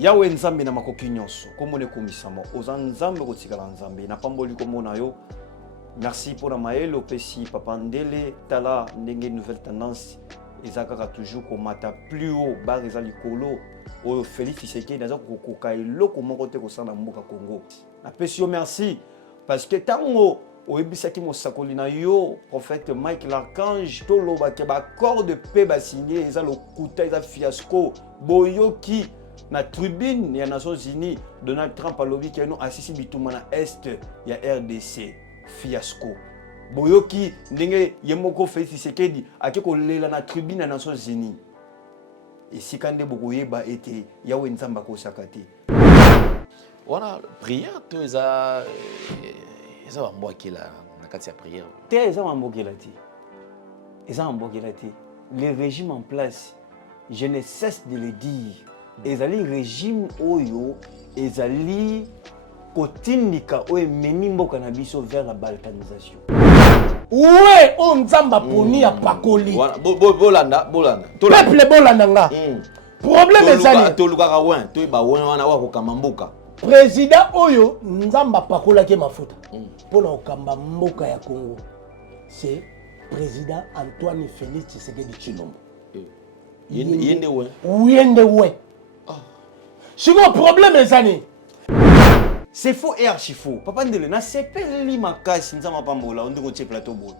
Yawe nzambe na makoki nyonso komone komisamo oza nzambe kotikala nzambe na pamboli komona yo. Merci pour la maëlle au Pessi Papa Ndele tala ndenge nouvelle tendance ezaka toujours komata plus haut bar ezali kolo o Félix Tshisekedi naza kokoka eloko moko te kosana mboka Congo. Na pesi yo merci parce que tango oyebisaki mosakoli na yo prophète Mike l'archange toloba ke ba corps de paix ba signé eza lokuta eza fiasco boyoki na tribune ya Nations Unies Donald Trump alobi ke no asisi bituma na est ya RDC fiasco boyoki ndenge yemoko Félix Tshisekedi akeko lela na tribune ya Nations Unies esika nde bokoyeba ete yawe nzamba ko sakate wana prière to eza bambokela na kati ya prière te eza bambokela te eza bambokela te le régime en place je ne cesse de le dire ezali régime oyo ezali kotindika oyo ememi mboka na biso vers la balkanisation. Ouais, on nzamba poni ya pakoli. Bolanda. Peuple bolanda nga. Problème ezali. Tolukaka wen, toyeba wen wana wa kokamba mboka. Président oyo nzamba pakola ke mafuta. Pona okamba mboka ya Congo. C'est président Antoine Félix Tshisekedi Tshilombo. Yende wen. Yende wen. Chiko problème ezali. C'est faux et archi faux. Papa Ndele, na sepeli makasi nzama pambola on dit plateau boy.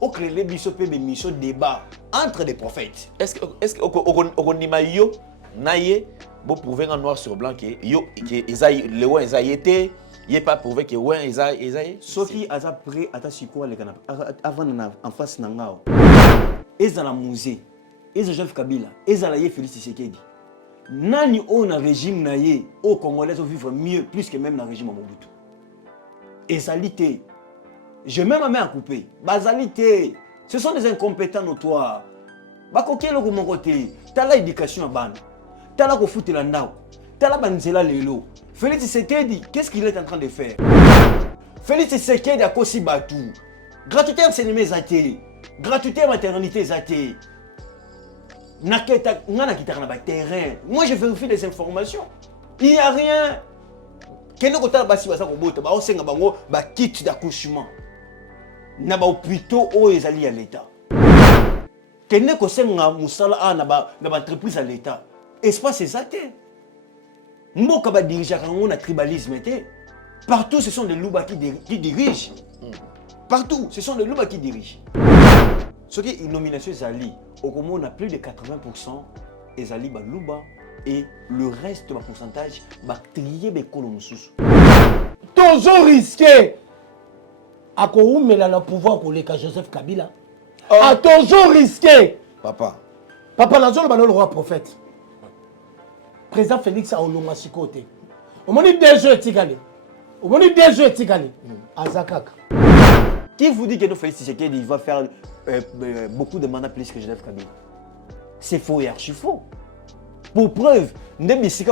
O créer biso pe be mission débat entre des prophètes. Est-ce que okonima yo naye bo prouver en noir sur blanc que yo que Esaïe le wen Esaïe était il est pas prouvé que wen Esaïe soki aza prêt ata siko le kana avant na en face na ngao. Ezala musée. Ezala Joseph Kabila, ezala ye Félix Tshisekedi. Nani on a régime naïe au Congolais vivre mieux plus que même dans le régime Mobutu. Et salité, je mets ma main à couper. Basalité, ce sont des incompétents notoires. Bakoké le mon côté, t'as l'éducation à ban, t'as la foot la nao, t'as la banzela lelo. Félix Tshisekedi, qu'est-ce qu'il est en train de faire? Félix Tshisekedi a kosi batou. Gratuité enseignement zaté, gratuité maternité zaté. Moi je vérifie les informations. Il n'y a rien. Quel kit d'accouchement. Na ba hôpitaux o ezali à l'état. Quel ko senga musala na ba entreprise à l'état. Espace exacté. Mboka ba dirigeant na tribalisme té. Partout ce sont des louba qui dirigent. Partout ce sont des louba qui dirigent. Ce qui est une nomination Zali, au Congo, on a plus de 80% Ezali Baluba et le reste du pourcentage va trier les colonnes. Toujours risqué à Kououmela le pouvoir pour les Joseph Kabila. A toujours risqué. Papa Nazolo Bano le roi prophète. Président Félix a olonga sikote. Au moment des jeux Tigali. Au moment des jeux Tigali. Azakaka. Qui vous dit que nous Félix Tshisekedi va faire beaucoup de mandats plus que Joseph Kabila? C'est faux et archi faux. Pour preuve, c'est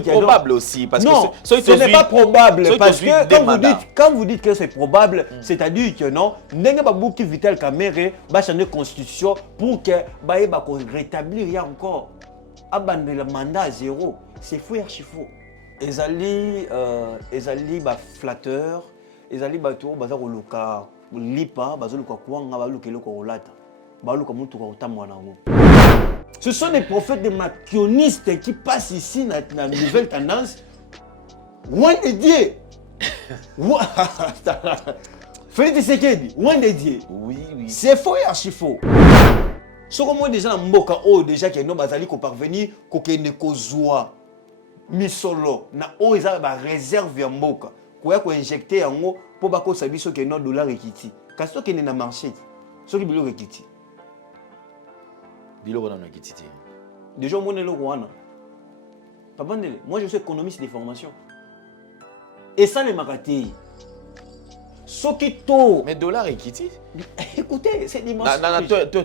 probable aussi parce non, que ce n'est pas probable parce que quand vous dites que c'est probable, c'est-à-dire que non, n'engue pas beaucoup Vital Kamerhe va changer la constitution pour que ba rétablir encore abandonner le mandat à zéro. C'est faux et archi faux. Ezali ba flatteur. Ezali bato baza koluka lipa bazoluka kuanga baluka eloko kolata baluka mutu ko tamwa nango. Ce sont des prophètes des macronistes qui passent ici dans la nouvelle tendance. Loin de Dieu. Félix Tshisekedi, loin de Dieu. Oui. C'est faux et archi faux. Ce que moi déjà mboka o déjà que no bazali ko parvenir ko kende ko zoa misolo na o eza ba réserve ya mboka. Quoi qu'on injecter en haut pour pas qu'on s'habille sur que nos dollars équiti. Parce que n'est pas marché. Sur qui bilo équiti. Bilo on a équiti. Déjà mon élo wana. Papa Ndele, moi je suis économiste des formations. Et ça les maratés. Ce qui tôt. Mais dollars équiti. Écoutez, c'est des marchés.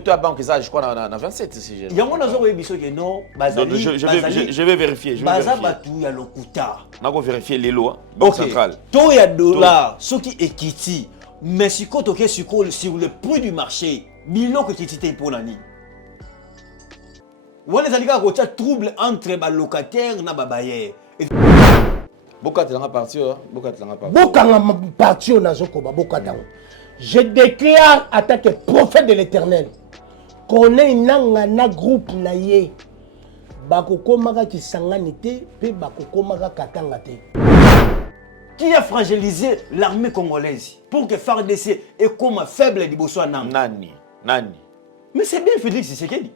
Toi banque ça je crois dans 27 si j'ai. Il y a mon azor ebiso que non, bazali. Je vais vérifier, Baza batu ya lokuta. On va vérifier les lois banque centrale. Taux ya dollars, ce qui équiti. Mais si quand OK sur le prix du marché, bilo que équiti pour l'année. wana ezali kaka kotia trouble entre balocataire na babayer. Bokatelanga parti, bokatelanga parti. Bokanga parti oyo nazokoba bokata. Je déclare en tant que prophète de l'Éternel Corneille nanga na groupe na ye bakokomaka kisangani te pe bakokomaka katanga te. Qui a fragilisé l'armée congolaise pour que FARDC est comme faible du Bosso Nang? Nani. Mais c'est bien Félix Tshisekedi.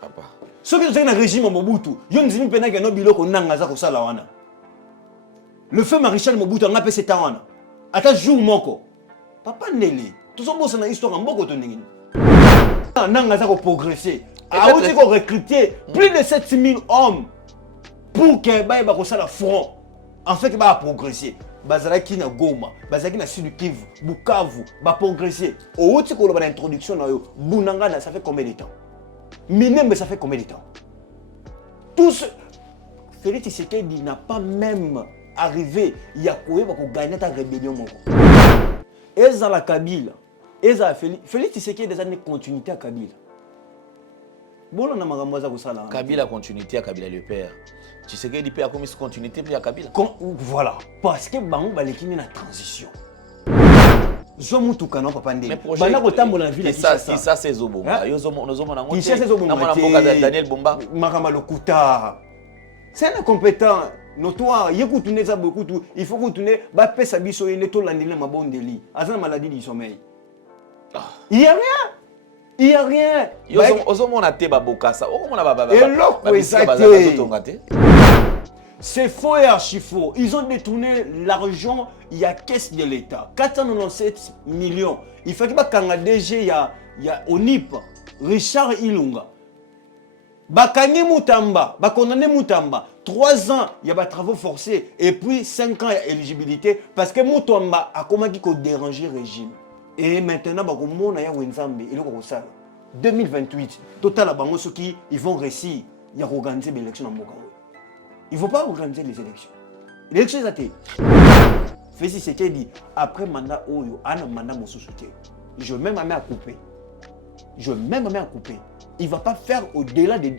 Papa. Ce qui est dans le régime Mobutu, il y a un peu de biloko nanga za kosala wana. Le feu maréchal Mobutu a appelé cet wana. Ata jour moko. Papa Nele, tout ça c'est une histoire en moko to ningi. Nanga za ko progresser. A outi ko recruter plus de 7000 hommes pour que ba kosala front. En fait ba progresser. Bazalaki na Goma, bazalaki na Sud Kivu, Bukavu, ba progresser. Outi ko la introduction na yo, Bunanga ça fait combien de temps? Minembe ça fait combien de temps? Tout ce Félix Tshisekedi n'a pas même arrivé à gagner ta rébellion. Et dans la Kabila, et dans Félix Tshisekedi des années continuité à Kabila. Kabila continuité à Kabila le père. Tshisekedi peut a commis continuité puis à Kabila. Voilà, parce que bango balekini na transition. Zo mutuka non papa ndé. Bana kotambola ville ça c'est Zobonga. Yo zomo na ngote. C'est Zobonga. Na mboka Daniel Bomba. Makama Lokuta. C'est un incompétent notoire. Yekutuneza beaucoup tout. Il faut continuer ba pesa biso ene to landile mabondeli. Azana maladie du sommeil. Il y a rien. Il y a rien. Yo zomo na te ba bokasa. Okomona ba. C'est faux et archi faux. Ils ont détourné l'argent, il y a caisse de l'État. 497 millions. Il faut que Kanga DG, il y a ONIP, Richard Ilunga. Bakane Moutamba, Bakondane Moutamba. 3 ans, il y a des travaux forcés. Et puis 5 ans, il y a éligibilité. Parce que Moutamba a commencé à déranger le régime. Et maintenant, il y a Wenzambe. 2028, total à Bango, ceux qui vont réussir, il y a organiser l'élection en Mokawe. Il ne faut pas organiser les élections. L'élection est athée. Félix Tshisekedi, après mandat Oyo, un mandat mon soutien. Je vais même à couper. Il ne va pas faire au-delà de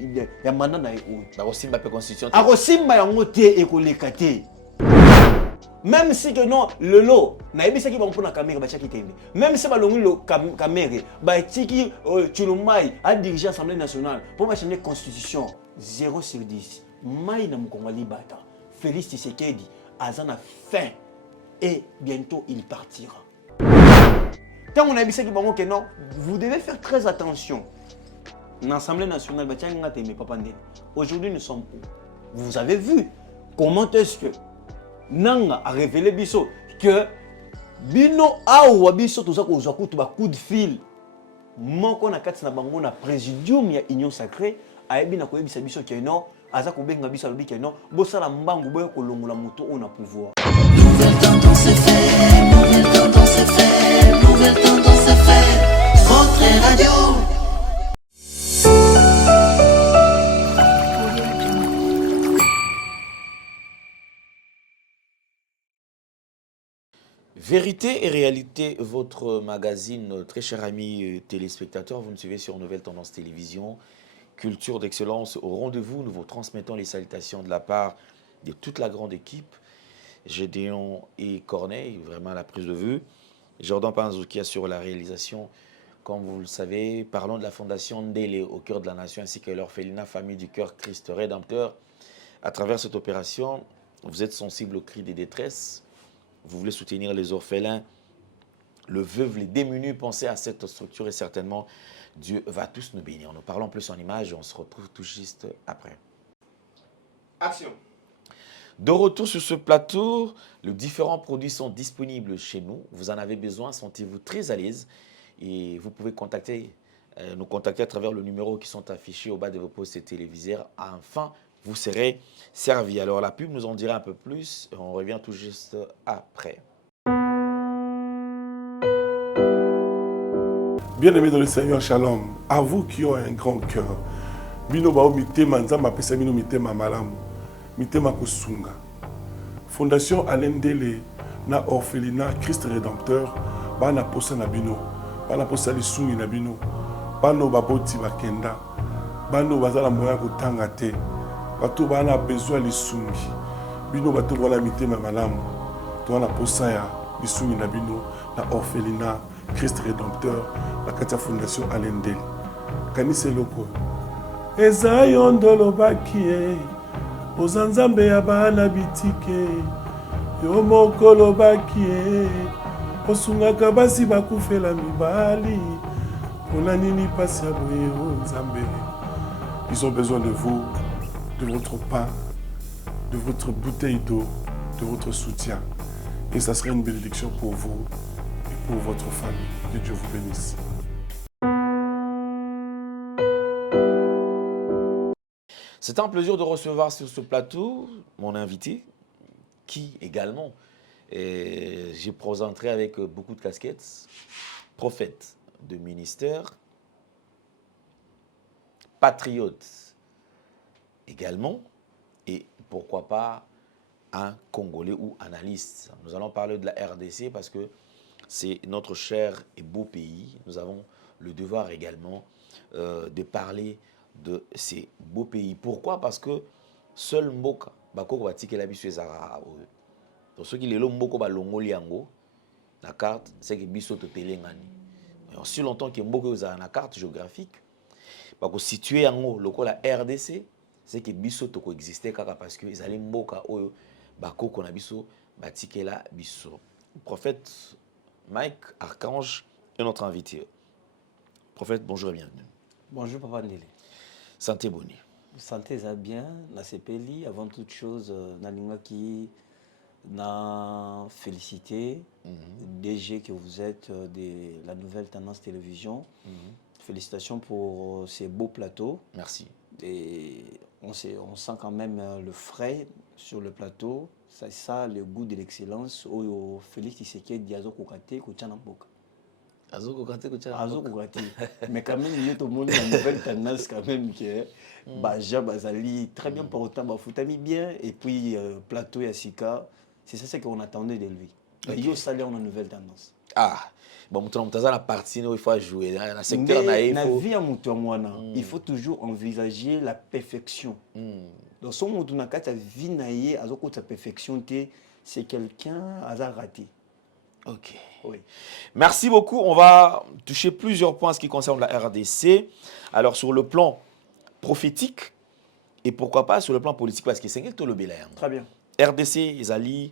mandat Oyo. Arosimba peut constitution. Arosimba yango te et kolekate. Même si que non, le lot, naïbisa qui va prendre la caméra, même si balongi le caméra, tiki Chulumai a dirigé l'Assemblée nationale pour changer la constitution 0 sur 10. Maï na Mukongoli bata. Félix Tshisekedi azana fin et bientôt il partira. Quand on a dit que non, vous devez faire très attention. L'Assemblée nationale, aujourd'hui nous sommes où? Vous avez vu comment est-ce que Nanga a révélé biso que bino awa biso tout ça ko zakutu coup de fil. Moko na kati na bango na présidium ya Union Sacrée ayebi na koyebisa biso que non aza kobenga biso alobi que non bosala mbangu boyo kolongola moto on a pouvoir. Nouvelle tendance est faite, nouvelle tendance est faite, nouvelle tendance est faite. Votre radio. Vérité et réalité, votre magazine, très cher ami téléspectateurs, vous nous suivez sur Nouvelle Tendance Télévision, culture d'excellence au rendez-vous. Nous vous transmettons les salutations de la part de toute la grande équipe, Gédéon et Corneille, vraiment à la prise de vue. Jordan Panzouki sur la réalisation. Comme vous le savez, parlons de la fondation Ndélé au cœur de la nation ainsi que l'orphelinat Famille du Cœur Christ Rédempteur. À travers cette opération, vous êtes sensible aux cris des détresses. Vous voulez soutenir les orphelins, le veuve, les démunis, pensez à cette structure et certainement Dieu va tous nous bénir. Nous parlons plus en images et on se retrouve tout juste après. Action. De retour sur ce plateau, les différents produits sont disponibles chez nous. Vous en avez besoin, sentez-vous très à l'aise et vous pouvez nous contacter à travers le numéro qui sont affichés au bas de vos postes téléviseurs. Enfin, vous serez servi. Alors la pub nous en dira un peu plus et on revient tout juste après. Bien-aimés dans le Seigneur, Shalom, à vous qui ont un grand cœur, bino bao mitema nzamba pesa bino mitema malamu, mitema kusunga. Fondation Alain Ndélé na orphelinat Christ Rédempteur, bana posa na bino, bana posa lisumi na bino, bano baboti bakenda bano bazala moya kotanga te bato bana besoin lisungi bino bato bona mitema malamu to na posa ya lisungi na bino na orphelinat Christ Rédempteur la katia fondation Alendel kanise loko eza yondolo bakie ozanzambe ya bana bitike yo mokolo bakie osungaka basi bakufela mibali pona nini pasi ya boye o nzambe. Ils ont besoin de vous, de votre pain, de votre bouteille d'eau, de votre soutien. Et ça serait une bénédiction pour vous et pour votre famille. Que Dieu vous bénisse. C'est un plaisir de recevoir sur ce plateau mon invité, qui également, j'ai présenté avec beaucoup de casquettes, prophète de ministère, patriote également, et pourquoi pas un Congolais ou analyste. Nous allons parler de la RDC parce que c'est notre cher et beau pays. Nous avons le devoir également de parler de ces beaux pays. Pourquoi? Parce que seul Mboka, Bako Batike la biso ezara. Donc ceux qui les Mboka ba longoli yango la carte, c'est que biso to telengani. Aussi longtemps que Mboka ezara na carte géographique, bako situé yango lokola RDC, c'est que biso to coexister kaka parce que ezali Mboka oyo bako kona biso batike la biso. Prophète Mike Archange est notre invité. Prophète, bonjour et bienvenue. Bonjour Papa Ndele. Santé boni. Santé ça bien, na sepeli avant toute chose nalinga qui na félicité DG que vous êtes de la nouvelle tendance télévision. Félicitations pour ces beaux plateaux. Merci. Et on sent quand même le frais sur le plateau. C'est ça le goût de l'excellence. Oyo Félix Tshisekedi Diazo Kokate Kochana Mboka. Azo Kokate. Mais quand même, il y a tout le monde une nouvelle tendance quand même qui est Baja Bazali très bien portant, Bafoutami bien et puis plateau Yassika. C'est ça qu'on attendait de lui. Okay. Il y a aussi une nouvelle tendance. Ah. Bon, la partie il faut jouer dans le secteur il faut toujours envisager la perfection. Donc son monde na kata vie naie azoko ta perfection c'est quelqu'un a raté. OK. Oui. Merci beaucoup. On va toucher plusieurs points en ce qui concerne la RDC. Alors sur le plan prophétique et pourquoi pas sur le plan politique parce que c'est quelque chose. Très bien. RDC ils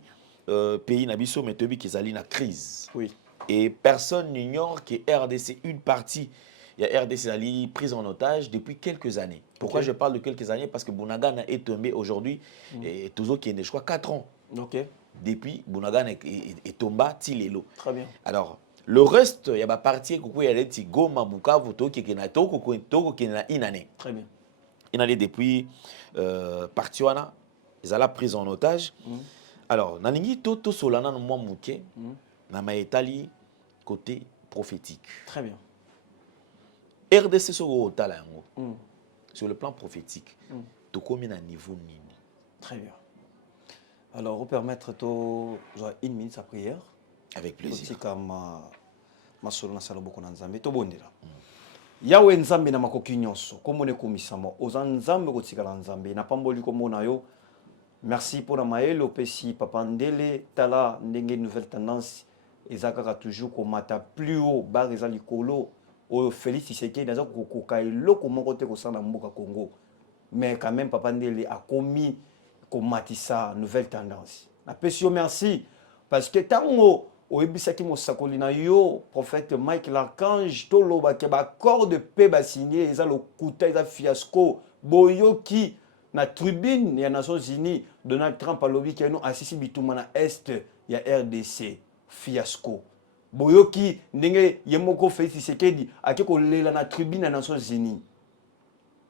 pays nabiso mais tobi qu'ils allient la crise. Oui. Et personne n'ignore que RDC, une partie, il y a RDC Ali prise en otage depuis quelques années. Pourquoi je parle de quelques années? Parce que Bunagana est tombé aujourd'hui, et toujours qui est né, je crois, 4 ans. Depuis Bunagana est tombé, Tilelo. Très bien. Alors, le reste, il y a une partie qui est Goma, Bukavu, qui est inane. Très bien. Inane depuis Partiwana, ils ont prise en otage. Alors, Naningi Toto Solana, moi, Mouké. Nama etali côté prophétique. Très bien. RDC sur le plan prophétique, tu combien à niveau nini? Très bien. Alors, vous permettre une minute à prière. Avec plaisir. Yawe nzambe na makoki nyonso komone komisama oza nzambe kotikala nzambe na pamboli komona yo. Merci pour la maël opesi Papa Ndele tala ndenge nouvelle tendance. Ezaka toujours komata plus haut bar ezali kolo o Félix Tshisekedi naza kokoka eloko moko te kosala mboka Congo mais quand même Papa Ndele a commis komatisa nouvelle tendance. Na pesi yo merci parce que tango oyebisaki mosakoli na yo prophète Mike l'Archange toloba ke ba accord de paix ba signé eza lokuta eza fiasco boyoki na tribune ya Nations Unies Donald Trump alobi ke no asisi bituma na est ya RDC fiasco. Boyoki ndenge yemoko Félix Tshisekedi akeko lela na tribune na Nations Unies.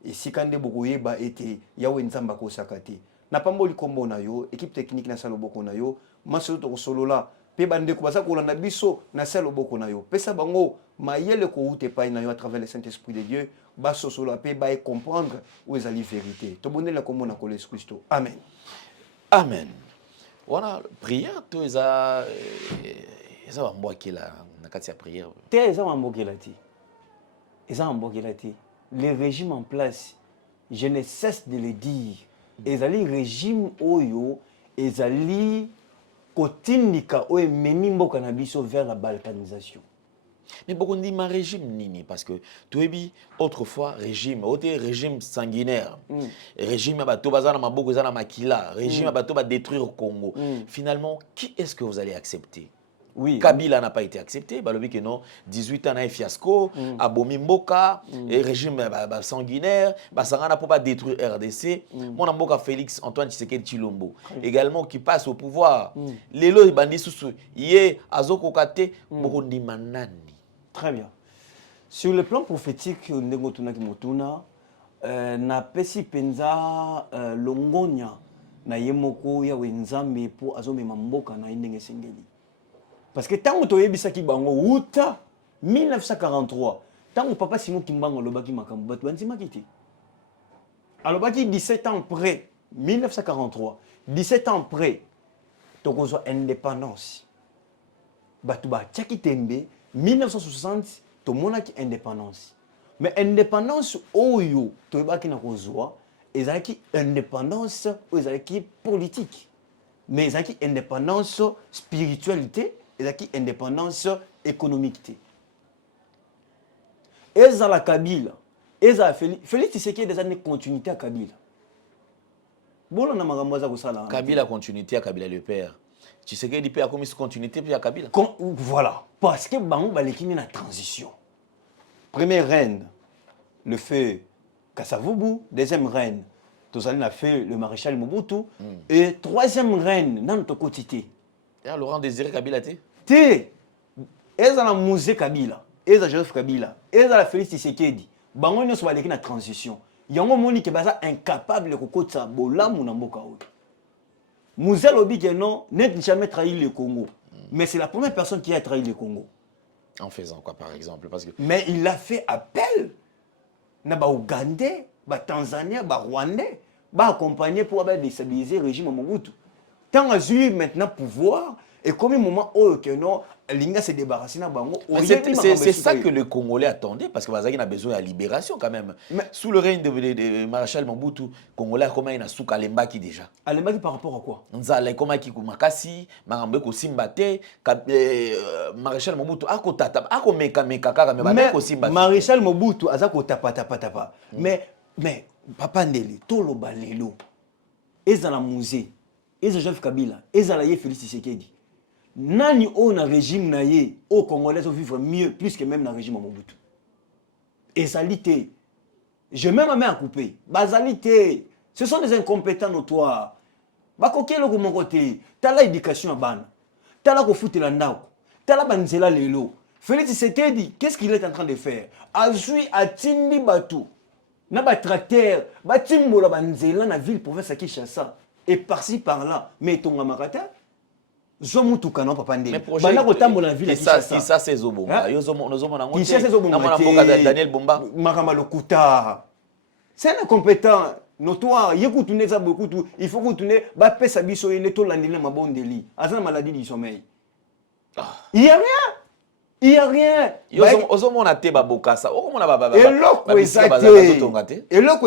Et si kande bokoyeba ete yawe nzamba ko sakate. Na pamboli kombo na yo, équipe technique na saloboko na yo, masolo to solola pe bande ko basa ko landa biso na saloboko na yo. Pesa bango mayele ko ute pa na yo à travers le Saint-Esprit de Dieu, baso solo pe ba comprendre où est la vérité. To bonne la kombo na ko Jésus Christ. Amen. Amen. Voilà, prière, tout ça, ça va m'boquer là, na kati ya prière. Te ça va m'boquer là ti. Et ça, les régimes en place, je ne cesse de le dire. Et les régimes oyo, et les kotindika oyo menimbo cannabis vers la balkanisation. Mais beaucoup dit ma régime nini parce que tu es dit autrefois régime sanguinaire, régime abato bazana maboko zana makila, régime abato ba détruire Congo. Finalement, qui est-ce que vous allez accepter? Oui. Kabila n'a pas été accepté, balobi que non, 18 ans na fiasco, abomi mboka, et régime sanguinaire, basangana pour pas détruire RDC. Mon mboka Félix Antoine Tshisekedi Tshilombo, également qui passe au pouvoir. Lelo bandi susu, yé azoko kate bokondi manani. Très bien. Sur le plan prophétique, na pesi penza longonya na yemoko ya wenzambe po azomema mboka na indenge sengeli. Parce que tant que tu as bango uta 1943, tant que papa Simon Kimbango lobaki makambo batu banzima kiti. Alobaki 17 ans après 1943, 17 ans après tokozo indépendance. Batu ba tchaki tembe 1960 to monaki indépendance. Mais indépendance oyo to baki na kozwa ezaki indépendance ezaki politique. Mais ezaki indépendance spiritualité et la indépendance économique. Et la Kabila, et la Félix Tshisekedi des années continuité à Kabila. Kabila continuité à Kabila le père. Tshisekedi a commis continuité puis à Kabila. Voilà, parce que Bango Balekini na transition. Première reine, le feu Kassavubu, deuxième reine, Tozani a fait le maréchal Mobutu, et troisième reine, Nanto Kotité. Et Laurent Désiré Kabila Té, eza na musée Kabila, eza Joseph Kabila, eza la Félix Tshisekedi. Bango nyonso baleki na transition. Yango moni ke baza incapable de kokotsa bolamu na mboka oyo. Musée lobi que non, n'a jamais trahi le Congo. Mais c'est la première personne qui a trahi le Congo. En faisant quoi par exemple parce que... Mais il a fait appel na ba Ougandais, ba Tanzaniens, ba Rwandais, ba accompagner pour déstabiliser le régime Mobutu. Tant a eu maintenant pouvoir et comme un moment où que non, l'Inga s'est débarrassé na bango. C'est ça que les Congolais attendaient parce que Bazaki a besoin de libération quand même. Mais sous le règne de maréchal Mobutu, Congolais comment il a sous Kalembaki déjà. Alembaki par rapport à quoi? Nzala comment qui Makasi, Marambe ko Simbate, maréchal Mobutu akotata, akomeka kaka mais ko Simbate. Maréchal Mobutu azako tapa. Mais papa Ndeli tolo balelo. Ezala musée. Ezala Joseph Kabila, ezala ye Félix Tshisekedi. Nani on a régime na ye au Congolais vivre mieux plus que même dans le régime Mobutu. Ezalité. Je mets ma main à couper. Basalité. Ce sont des incompétents notoires. Bakoke lo mon côté. T'as l'éducation à ban. T'as la kofuti la ndao. T'as la banzela lelo. Félix Tshisekedi, qu'est-ce qu'il est en train de faire? Azui atindi batu. Na ba tracteur, ba timbo la banzela na ville province à Kinshasa. Et par-ci par-là, mais ton amarata Zomutuka non papa ndé. Bana kotambo la ville ça c'est Zobomba. Yo zomo nango. Qui c'est Zobomba? Daniel Bomba. Makama Lokuta. C'est un incompétent notoire. Yekutune za beaucoup tout. Il faut que ba pesa biso yene to landile mabondeli. Azana maladie du sommeil. Il y a rien. Il y a rien. Ozomo na te babokasa. Okomona baba. Eloko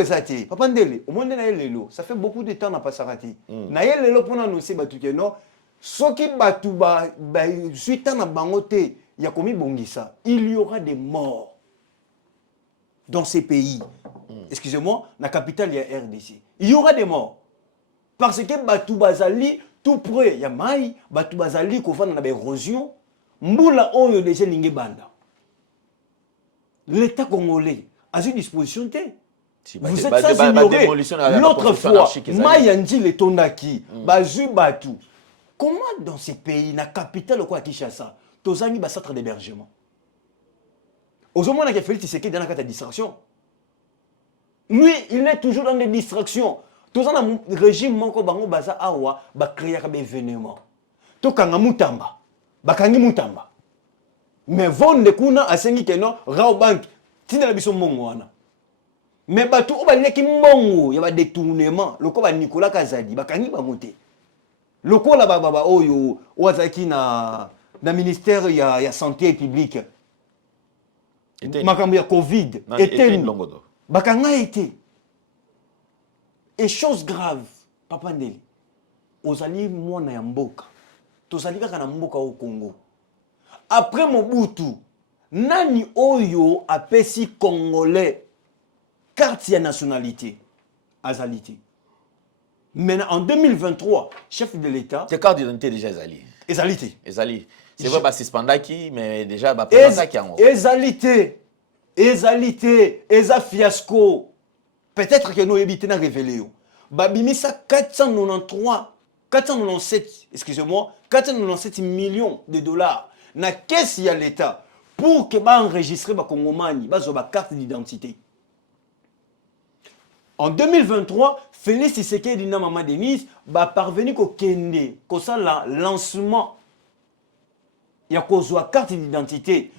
ezate. Papa ndele, au monde na lelo, ça fait beaucoup de temps na pasarati. Na lelo pona annoncer batu ke non. Soki batu ba suite na bangote ya komi bongisa, il y aura des morts dans ces pays. Excusez-moi, la capitale ya RDC. Il y aura des morts parce que batu bazali tout près ya mai, batu bazali ko fana na ba érosion. Mbula oyo déjà lingi banda. L'État congolais a une disposition T. Vous êtes sans ignorer l'autre fois, Mayandi le Tondaki, Bazu Batu. Comment dans ces pays, na capitale quoi Kinshasa, tozangi ba centre d'hébergement? Aujourd'hui, on a fait Tshisekedi dans la carte de distraction. Lui, il est toujours dans des distractions. Tous un régime manko bango baza awa ba créer un événement. To kanga mutamba, bakangi mutamba. Mais von de kuna asengi keno rao bank tina biso mbongo wana. Mais batu obaleki mbongo ya ba détournement, loko ba Nicolas Kazadi bakangi ba moté. Loko la baba oyo wazaki na ministère ya santé publique. makambo ya Covid était longodo. bakanga été et chose grave papa Ndeli ozali mwana ya mboka tozali kaka na mboka au Congo après Mobutu nani oyo apesi congolais carte ya nationalité azalité. Maintenant en 2023 chef de l'état tes cartes d'identité déjà ezalité c'est vrai suspendaki mais déjà présentaki yango ezalité eza fiasco peut-être que nous éviter na révéler yo babimisa 497 excusez-moi 497 millions de dollars na caisse ya l'état pour que ba enregistrer ba congomani ba zo ba carte d'identité. En 2023, Félix Tshisekedi na Maman Denise ba parvenu ko kende ko ça lancement ya kozwa carte d'identité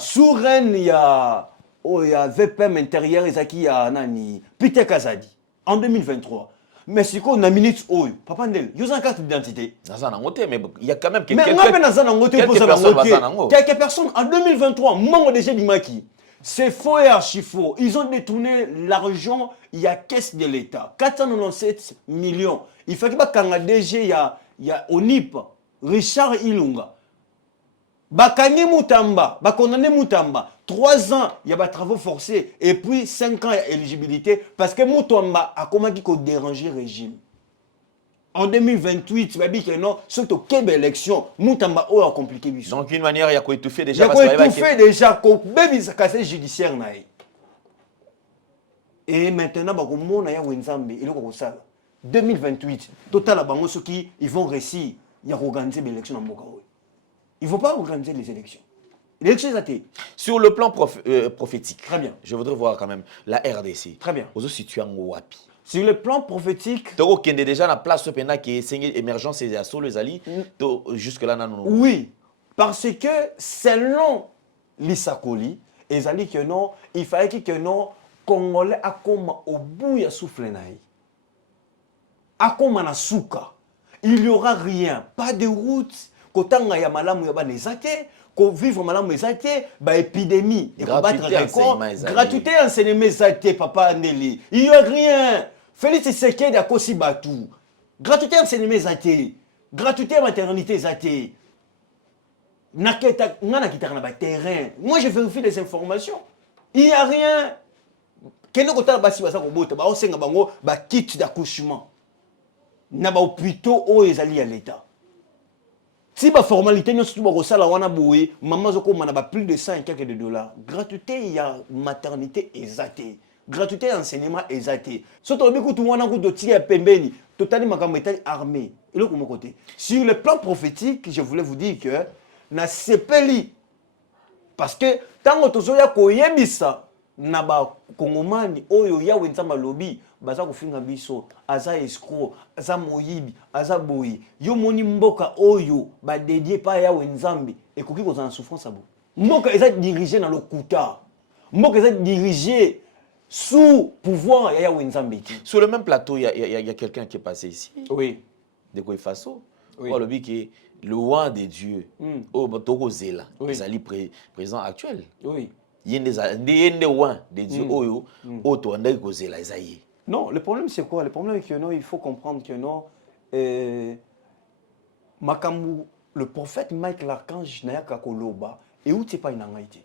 sous reine ya VPM intérieur ezaki ya nani Peter Kazadi en 2023. Mais si on a minute oyo papa Ndeli yo za carte d'identité naza nango te mais il y a quand même quelques personnes en 2023 mongo déjà dimaki. C'est faux et archi faux. Ils ont détourné l'argent, il y a caisse de l'État. 497 millions. Il faut que le DG, il y a ONIP, Richard Ilunga. Bakani Moutamba, Bakonane Moutamba. 3 ans, il y a des travaux forcés. Et puis 5 ans, il y a éligibilité. Parce que Moutamba a comment qui déranger le régime. En 2028, surtout quelle élection, Moutamba a compliqué. Donc une manière, il y a quoi étouffer déjà. Il y a quoi étouffer déjà, même ça casse judiciaire. Et maintenant, il y a Wenzambe, il y a 2028, total, ils vont réussir, il y a organiser l'élection dans Mokaoui. Ils ne vont pas organiser les élections. L'élection est athée. Sur le plan prophétique, très bien. Je voudrais voir quand même la RDC. Très bien. Vous situez en Wapi. Sur le plan prophétique, tu as déjà la place qui est émergence et sur les alliés. Jusque là, non. Oui, parce que selon l'Issakoli, les alliés que non, il fallait que non, Congolais a comme au bout ya souffle naï, a comme na souka, il n'y aura rien, pas de route, kotanga ya malamu ya banezate, ko vivre malamu ezate, ba épidémie, et combattre record, gratuité enseignement ezate, papa Ndeli, il n'y a rien. Félix Tshisekedi a kosi batou. Gratuité enseignement ezate, gratuité maternité ezate. Naketa ngana kitaka na ba terrain. Moi je vérifie les informations. Il n'y a rien. Kende kotala basi basa ko bota ba osenga bango ba kit d'accouchement. Na ba hôpitaux o ezali ya l'état. Si ba formalité nyonso tu ba ko sala wana boye, maman zoko mana ba plus de 100 et quelques de dollars. Gratuité il y a maternité ezate. Gratuité enseignement ezate. Soto biku tu wana ko do tia pembeni, totali makambo etali armée. Et l'autre mon côté. Sur le plan prophétique, je voulais vous dire que na sepeli parce que tango tozoya koyebisa na ba kongomani oyo ya wenzama lobi baza kofinga biso aza escroc aza moyibi aza boyi yo moni mboka oyo ba dédié pa ya wenzambe ekoki kozana na souffrance abo mboka eza dirigé na lokuta mboka eza dirigé sous pouvoir ya wenzambe. Sur le même plateau il y a quelqu'un qui est passé ici. Oui. De quoi Faso. Oui. Le but qui est le roi des dieux au Togo Zela, les alliés présents actuels. Oui. Il y a des rois des dieux au Togo Zela, Isaïe. Non, le problème c'est quoi? Le problème est que non, il faut comprendre que non, Makambu, le prophète Mike l'archange Nayaka Koloba, et où tu pas une angaïté.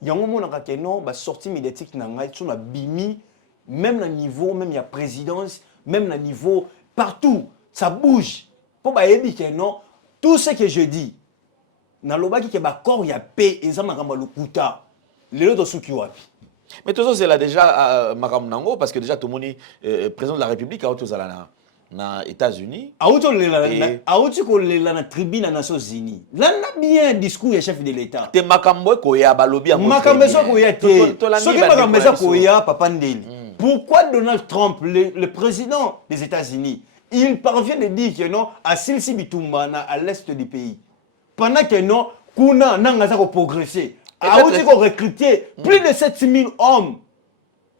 Il y a un moment où non, bah sortie médiatique n'angaïté, on a bimi, même à niveau, même il y a présidence, même à niveau partout, ça bouge. Pour bah que non. Tout ce que je dis, dans le bas qui est d'accord, il y a paix et ça m'a ramené le kuta. Les autres sont qui wapi. Mais tout ça c'est là déjà Maram Nango parce que déjà tout le monde président de la République a autour dans les États-Unis. A autour de la tribune des Nations Unies. Là on a bien discours du chef de l'État. Te makambo ko ya balobi a makambo so ko ya te. Ce que makambo so ko ya papa Ndeli. Pourquoi Donald Trump le président des États-Unis il parvient de dire que non, à Silsi Bitumbana, à l'est du pays. Pendant que non, Kuna n'a pas progressé. A aussi recruter plus de 7000 hommes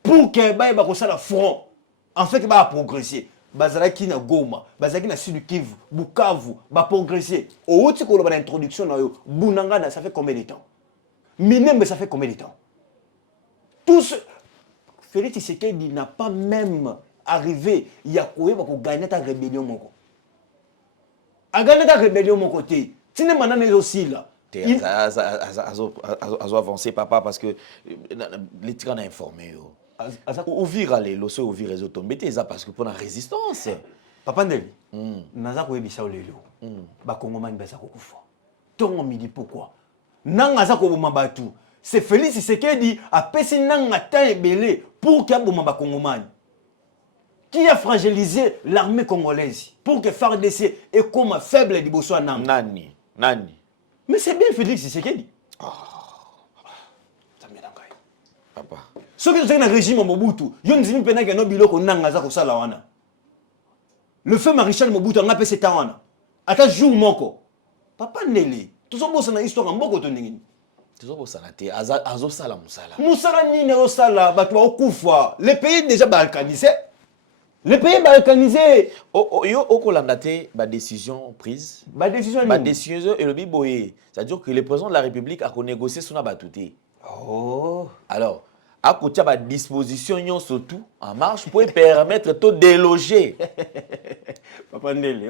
pour que le front. En fait, il va progresser. Bazalaki na Goma, Bazalaki na Sud Kivu, Bukavu, va progresser. Au aussi qu'on a l'introduction, Bunanga, ça fait combien de temps? Minembe, ça fait combien de temps? Tout ce... Félix Tshisekedi n'a pas même arrivé. Il y a quoi pour gagner ta rébellion, mon côté. A gagné ta rébellion, mon côté. Tu n'es pas aussi là. Azo avancé, papa, parce que les tyrannes informés. Ouvrir les loso, ouvrir les automobiles, c'est parce que pour la résistance. Papa Ndeli, naza ko yebisa olelo. Ba Congomani baza ko kufa. Tongo midi pourquoi? Nanga za ko boma batu. C'est Félix Tshisekedi a pesi nanga ta ebele pour qu'il y ait ba Congomani. Qui a fragilisé l'armée congolaise pour que FARDC est comme faible de Bosso Nanga. Nani. Mais c'est bien Félix Tshisekedi. Ça me dangaye. Papa. Ce que c'est un régime Mobutu, yon zimi pena ke no biloko nanga za ko sala wana. Le feu maréchal Mobutu a fait cet wana. Ata jour moko. Papa Ndeli, tout ça bossa na histoire mboko to ndingini. Tout ça bossa na te azo sala musala. Musala ni ne sala batwa okufa. Les pays déjà balkanisés. Les pays balkanisés. Yo okolanda te ba décision prise. Ba décision et le biboye. C'est-à-dire que le président de la République a négocié son abatouté. Oh. Alors, à côté de la disposition surtout en marche pour permettre de déloger. Papa Ndeli,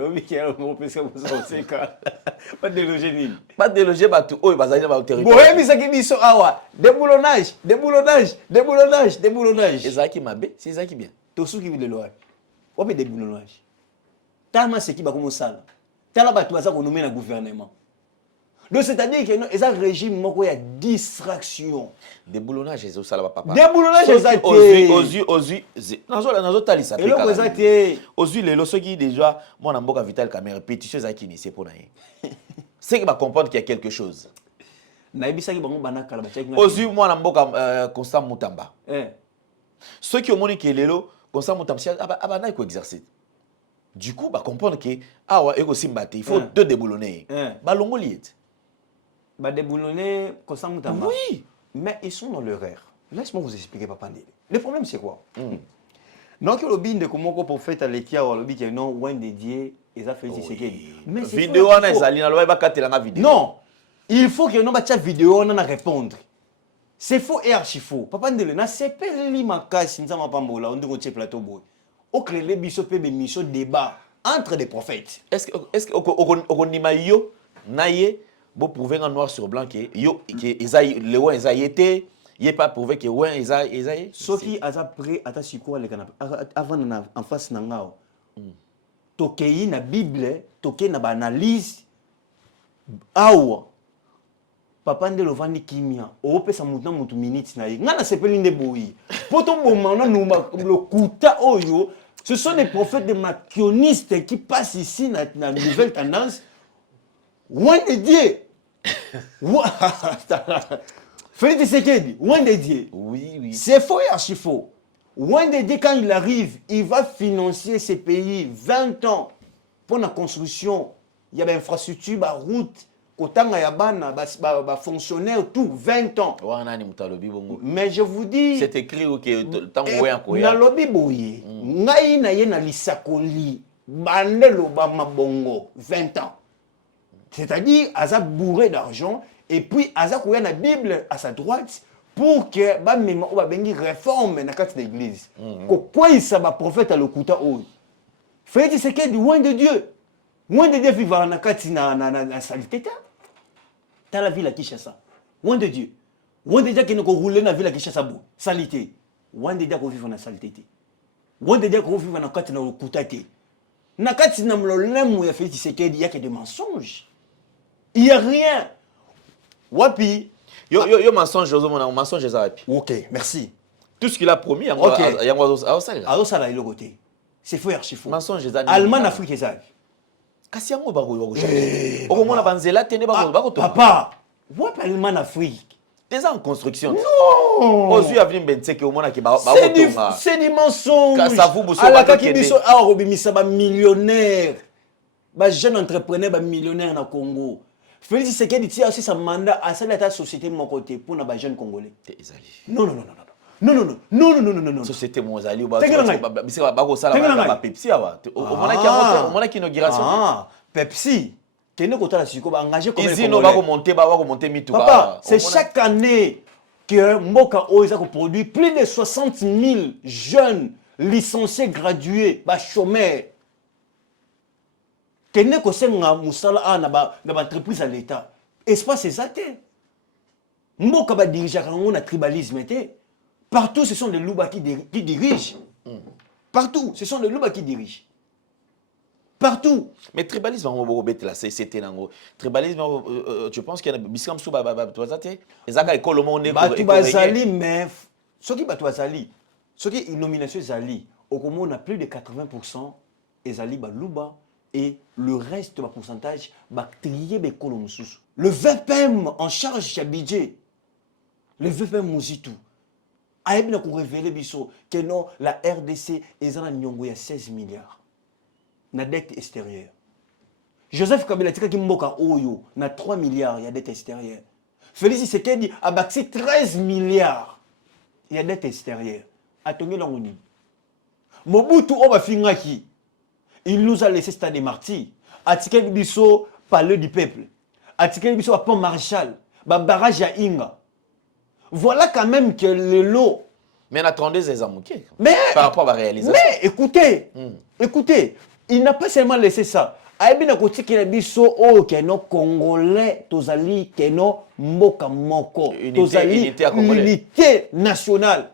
pas déloger ni. Pas déloger bateau. Oh, bazali ba territoire. Bohemi saki biso awa, déboulonnage. C'est ça qui m'a bé, c'est ça qui bien. Tosu qui veut loi. On peut déboulonnage. Tellement ce qui va comme ça. Tellement bateau baza ko nommer na gouvernement. Donc c'est-à-dire que non, un régime moko ya distraction. Déboulonnage c'est ça là papa. Déboulonnage c'est aux yeux nazo talisa pe kala. Aux yeux les loso qui déjà moi na mboka Vital Kamerhe pétition za qui initié pour na. C'est qu'il va comprendre qu'il y a quelque chose. Na ebisaki bango banaka la ba check. Aux yeux moi na mboka Constant Mutamba. Ceux qui ont moni que lelo Constant Mutamba aba na ko exercer. Du coup ba comprendre que awa eko simbate il faut deux déboulonner. Ba longoli. Bah déboulonner Constant Mutamba. Oui. Mais ils sont dans l'erreur. Laisse-moi vous expliquer, Papa Ndeli. Le problème, c'est quoi? Non, que le bin de comment pour faire à l'équipe ou le bin qui non loin dédié, ils ont fait Tshisekedi. Mais vidéo on a ezali na loi ba katela nga vidéo. Non, il faut que non ba tcha vidéo on a répondre. C'est faux et archi faux. Papa Ndeli na sepeli li makasi nzama pambola on dit plateau boy. O créer biso pe be mission débat entre des prophètes. Est-ce que on nima yo naye bon prouver en noir sur blanc que yo que Esaïe le ouais Esaïe était il est pas prouvé que ouais Esaïe ce qui a prêt à ta siko le canapé avant en face na ngao tokei na bible tokei na ba analyse awa Papa Ndeli ovandi kimia opesa mutu minute na ye ngana sepeli nde boyi poto bomana numba le kuta oyo ce sont des prophètes des machiavélistes qui passent ici na nouvelle tendance. Loin de Dieu. Félix Tshisekedi, loin de Dieu. Oui. C'est faux et archi faux. Loin de Dieu, quand il arrive, il va financer ces pays 20 ans pour la construction. Il y a des infrastructures, des routes, kotanga ya bana, ba fonctionnaire, tout, 20 ans. Mais je vous dis... C'est écrit que tant que na lobi boye, ngai na ye na lisakoli, bandelo ba mabongo, 20 ans. C'est-à-dire, Aza bourré d'argent, et puis Aza kouya la Bible à sa droite, pour que ba mema ou ba bengi réforme na carte d'église. Quoi il ça va prophète à l'okuta ou. Félix Tshisekedi loin de Dieu. Loin de Dieu vivre na carte na saleté. T'as la ville à Kinshasa. Loin de Dieu. Loin de Dieu qui ne rouler na ville à Kinshasa bo. Saleté. Loin de Dieu qui vivre na saleté. Loin de Dieu qui vivre na carte na l'okuta te. Na carte na mlolemu ya Félix Tshisekedi, il y a que des mensonges. Il n'y a rien. Wapi. Yo mensonge, mensonge Wapi. Ok, merci. Tout ce qu'il a promis, Aosala il côté. C'est faux archi faux. Mensonge Allemagne Afrique ezali. Kasi yango ba ko changer. O mona banzela tene ba ko to. Papa, wapi Allemagne Afrique? Déjà en construction. Non. Ozu avenir benteke o mona ki ba ko to. C'est des mensonges. Kasavu buso ba ko biso a robimisa ba millionnaire. Ba jeune entrepreneur ba millionnaire na Congo. Félix Tshisekedi tient aussi son mandat à cette société de mon côté pour les jeunes Congolais. Non. Non. Société Mozali ou Pepsi. Pepsi. Kene kota la siko ba engagé comme Ici no va monter mituka. Papa, c'est chaque année que Mboka Oisa produit plus de 60 000 jeunes licenciés gradués, ba chômeurs. Kene ko senga musala na ba entreprise à l'état. Espace exacté. Mboka ba diriger kango na tribalisme té. Partout ce sont des louba qui dirigent. Partout, ce sont des louba qui dirigent. Partout. Mais tribalisme, c'était nango. Tribalisme, tu penses qu'il y a des biscam sous bazate. Ezaka école monde. Batu bazali mais ce qui batu bazali, ce qui est nomination zali, au Congo on a plus de 80% ezali baluba et le reste de pourcentage ba trier be kolomsusu. Le VPM en charge chez budget. Le VPM Muzitu. Ayebi na ko révéler biso que non la RDC ezana nyongo ya 16 milliards. Na dette extérieure. Joseph Kabila tika ki mboka oyo na 3 milliards ya dette extérieure. Félix Tshisekedi a bâti 13 milliards ya dette extérieure. Atongi langoni. Mobutu oba fingaki. Il nous a laissé stade des martyrs. Atikeli biso palais du peuple. Atikeli biso pont Marshall, ba barrage ya Inga. Voilà quand même que le lot. Mais on attendait des amouquets. Mais par rapport à la réalisation. Mais écoutez, écoutez, il n'a pas seulement laissé ça. Ayebi na koti ke biso o ke no congolais tozali ke no mboka moko tozali unité nationale.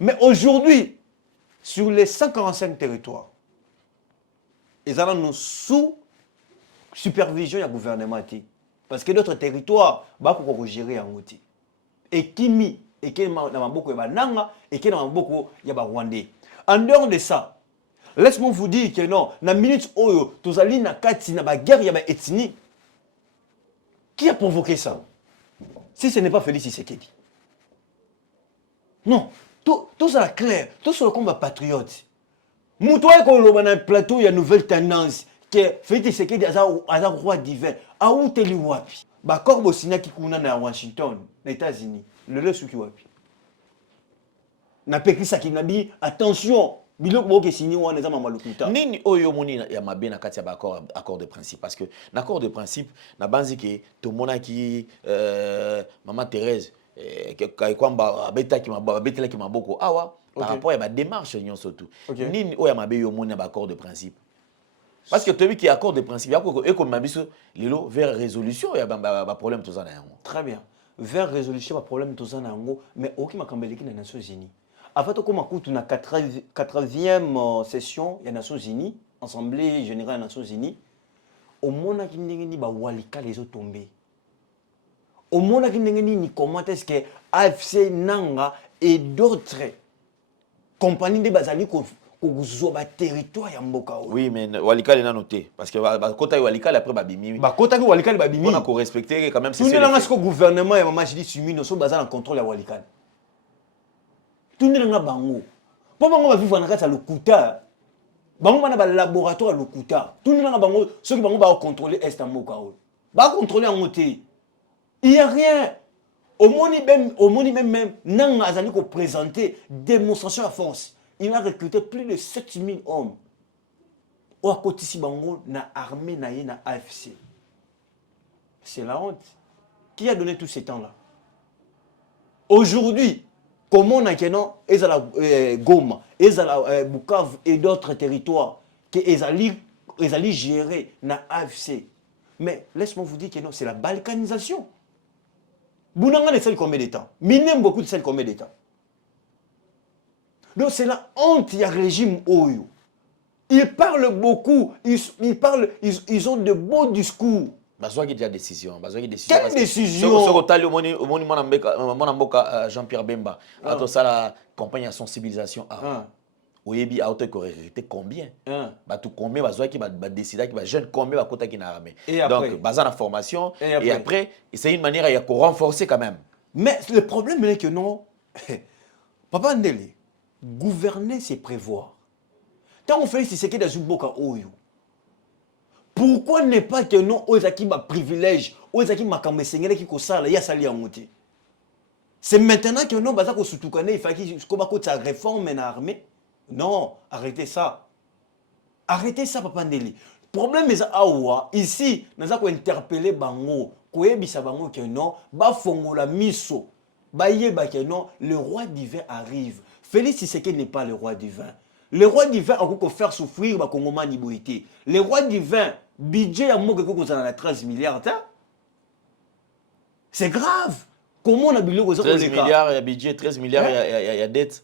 Mais aujourd'hui sur les 145 territoires ils ont sous supervision du gouvernement parce que d'autres territoires ba ko gérer en outil. Et kimi et qui na maboko ya bananga et qui na maboko ya ba rwandais. En dehors de ça, laisse-moi vous dire que non, na minute oyo tozali na kati na ba guerre ya ba ethnie. Qui a provoqué ça? Si ce n'est pas Félix Tshisekedi. Non, tout ça clair, tout ça le combat patriote. Moutoua ko loba na plateau ya nouvelle tendance que Félix Tshisekedi aza roi divin. A où teli wapi? Ba korbo sinaki kuna na Washington, les États-Unis. Le suki wapi? Na pekisa ki nabi attention. Biloko boke signé wana za mamalukuta. Nini oyo moni ya mabe na kati ya accord de principe parce que l'accord de principe na banzi ke to monaki maman Thérèse kwamba betela ki maboko awa par rapport à ba démarche nyonso tout. Nini oyo ya mabe yo moni na accord de principe. Parce que tu as vu qu'il y a accord de principe, il y a comme lelo vers résolution, il y a un problème tout ça. Très bien. Vers résolution, il y a un problème tout ça. Mais aucun makambeli qui est dans les Nations Unies. En fait, comme on a 80e session des Nations Unies, Assemblée générale des Nations Unies, au monde qui n'est pas walika les autres tombés. Au monde qui n'est ni comment est-ce que AFC Nanga et d'autres compagnies de Bazali kuzoba territoire ya mboka. Oui, mais Walikale n'a noté parce que kota Walikale après babimi. Ba kota Walikale babimi. On a respecté quand même c'est le gouvernement et maman dit Sumino so bazana contrôle ya Walikale. Tout n'est pas bango. Pour bango va vivre dans le Lokuta. Bango va dans le laboratoire Lokuta. Tout n'est pas bango. Ceux qui bango va contrôler est en mboka. Va contrôler en moté. Il y a rien. Au moni même nanga azali ko présenter démonstration à force. Il a recruté plus de 7000 hommes. Au côté si bango na armée na AFC. C'est la honte. Qui a donné tous ces temps-là? Aujourd'hui, comment on a kenon ezala Goma, ezala Bukavu et d'autres territoires que ezali gérer na AFC. Mais laisse-moi vous dire que non, c'est la balkanisation. Bounanga ne sait combien de temps. Minem beaucoup de sait combien de temps. Donc c'est la honte, il y a régime Oyo. Ils parlent beaucoup, ils ont de beaux discours. Bazoa qui a décision, Quelle décision? Ce que au Jean-Pierre Bemba, entre ça la campagne de sensibilisation à Oyebi a été combien? Bah tout combien bazoa qui va décider qui va jeune combien va côté qui n'a armé. Donc basé la formation et après c'est une manière à renforcer quand même. Mais le problème est que non, Papa Ndele, gouverner c'est prévoir. Tant on fait c'est que dans une boca oyo. Pourquoi ne pas que non aux qui ma privilège, aux qui ma kamesengele qui ko sala ya sali amuti. C'est maintenant que non baza ko sutukane il faut qu'il ko ba ko ta réforme en armée. Non, arrêtez ça. Arrêtez ça Papa Ndele. problème est awa ici naza ko interpeller bango ko yebisa bango que non ba fongola miso ba yeba que non le roi divin arrive. Félix Tshisekedi n'est pas le roi divin. Le roi divin a encore faire souffrir ba Kongomani boité. Le roi divin budget à moque ko na 13 milliards ta. C'est grave. Comment on a bilé 13 milliards, il y a budget, 13 milliards, il y a dette.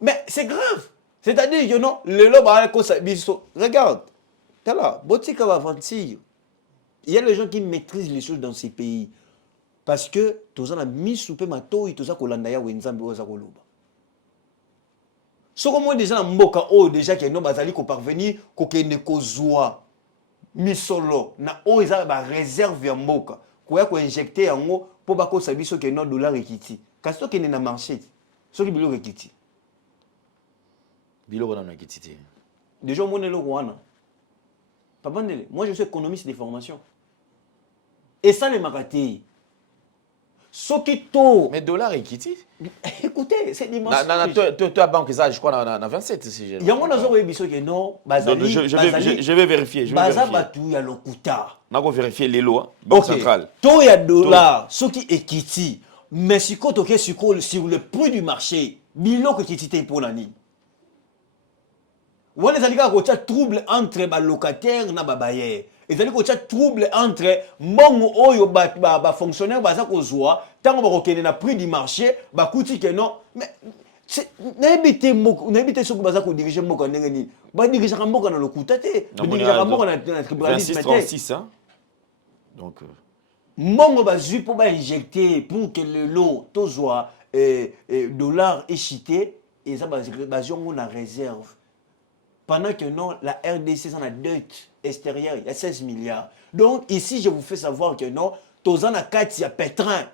Mais c'est grave. C'est-à-dire que non, le lobe a regarde. T'as là, Botika va avancer. Il y a les gens qui maîtrisent les choses dans ces pays. Parce que tous on a mis sous pe mato et tous ça kolandaya wenzambe oza koloba. Ce comme déjà mboka o déjà que non bazali ko parvenir ko kende ko zoa misolo na o eza ba réserve ya mboka. Ko ya ko injecter yango po ba ko sabiso que non dollar ekiti. Kasi to kende na marché. Soki bilo ekiti. Bilo na ekiti. Déjà mon elo wana. Moi, je suis économiste de formation. Et ça, les maratés. Ce qui tôt. Mais dollar et kitty. Écoutez, c'est des mensonges. Toi, banque, ça, je crois, dans 27. Si il y a un autre qui non. Je vais vérifier. Baza Batu, il y a le Kouta. On va vérifier les lois. Banque centrale. Tôt, il y a dollar. Ce qui est kitty. Mais si tu es sur le prix du marché, bilo que kitty pour l'année. Ou les alliés qui ont trouble entre les locataires et les bailleurs. Les alliés qui ont trouble entre les fonctionnaires qui ont tant que le prix du marché, que non. Mais n'habitez pas ce que vous dirigez dans le Kouta. Vous dirigez dans le tribunal. 26-36, hein. Donc. Mongo bazu pour injecter pour que le lot soit dollar échité et ça basé on a réserve. Pendant que non, la RDC, a dette extérieure, il y a 16 milliards. Donc ici, je vous fais savoir que non, tous en a 4, il y a pétrin.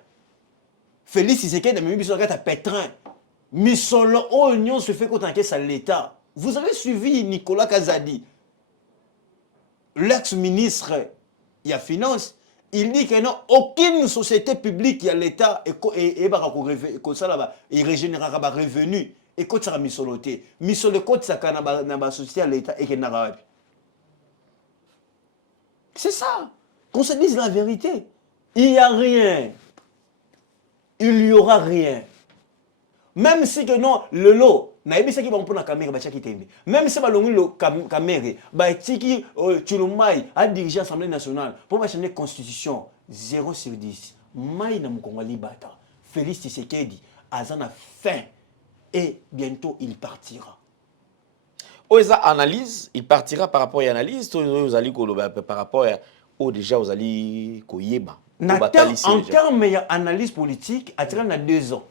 Félix Tshisekedi a mis sur la 4 à pétrin. Misolo Oignon se fait qu'autant à l'État. Vous avez suivi Nicolas Kazadi, l'ex-ministre il y a finance. Il dit que non, aucune société publique, il y a l'État et régénérera les revenus. Et quand ça a mis sur le thé, mis sur le côté, ça a la société à l'État et qu'il n'a pas. C'est ça. Qu'on se dise la vérité. Il n'y a rien. Il n'y aura rien. Même si que non, le lot, même si on prend la caméra, même si on prend la caméra, tu as dirigé l'Assemblée nationale pour changer la constitution 0 sur 10. Maï na mukongoli bata. Félix Tshisekedi a faim. Et bientôt, il partira. Oza analyse, il partira par rapport à l'analyse, par rapport à déjà aux alliés Koyeba. En termes d'analyse politique, il y a 2 ans.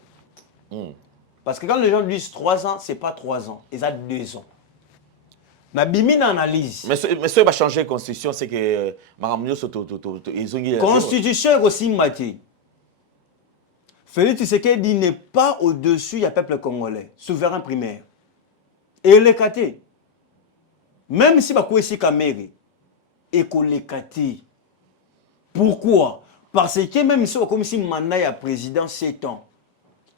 Parce que quand les gens disent 3 ans, ce n'est pas 3 ans, ils ont 2 ans. Mais bimine analyse. Mais ce qui va changer la constitution, c'est que la constitution est aussi matée. Félix Tshisekedi n'est pas au-dessus du peuple congolais, souverain primaire. Et il est caté. Même si il y a caméra, il est caté. Pourquoi? Parce que même si comme si mandat ya président 7 ans,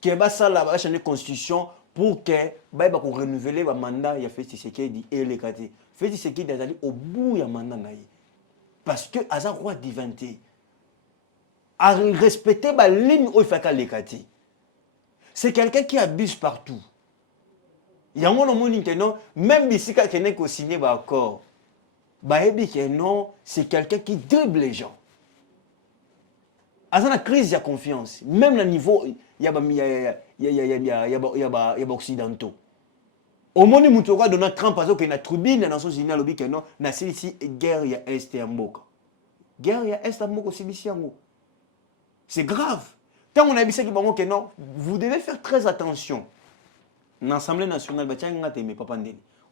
que ça va changer la constitution pour que renouveler le mandat ya Félix Tshisekedi et il est caté. Félix Tshisekedi est allé au bout du mandat. Parce que Aza roi divinité. À respecter la ligne où il faut qu'elle l'écarte. C'est quelqu'un qui abuse partout. Il y a un monde qui non, même si quelqu'un qui a signé l'accord, c'est quelqu'un qui dribble les gens. À la crise, il y a confiance. Même à niveau, il y a occidentaux. Au monde où il y a Donald Trump, parce qu'il y a une tribune dans la Nations Unies, il y a une guerre, il y a Est et Amboka. Guerre, il y a Est et Amboka, c'est ici. C'est grave. Quand on a dit que non, vous devez faire très attention. L'Assemblée nationale,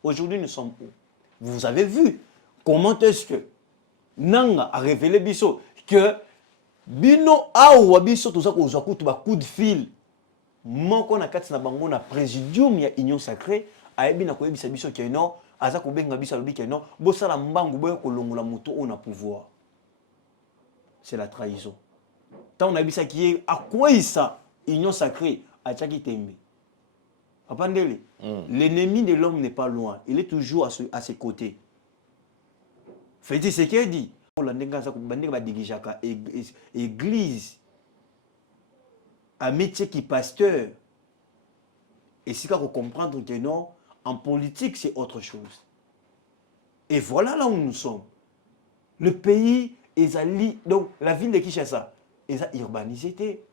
aujourd'hui nous sommes où? Vous avez vu comment est-ce que Nanga a révélé Bisso que Bino Awa Bisso tout ça qu'on a coup de fil. Moi qu'on a quatre na bango na présidium ya union sacrée a ebi na ko ebisa biso que non aza ko benga biso lobi que non bo sala mbangu boye ko longola moto on a pouvoir. C'est la trahison. Tant on a dit ça qui est à quoi ça union sacrée à Tchaki Tembe. L'ennemi de l'homme n'est pas loin, il est toujours à ses côtés. Félix Tshisekedi la ndenge za bandenge badigijaka église un métier qui pasteur et si qu'on comprendre que non en politique c'est autre chose. Et voilà là où nous sommes. Le pays est allé donc la ville de Kinshasa est urbanisée.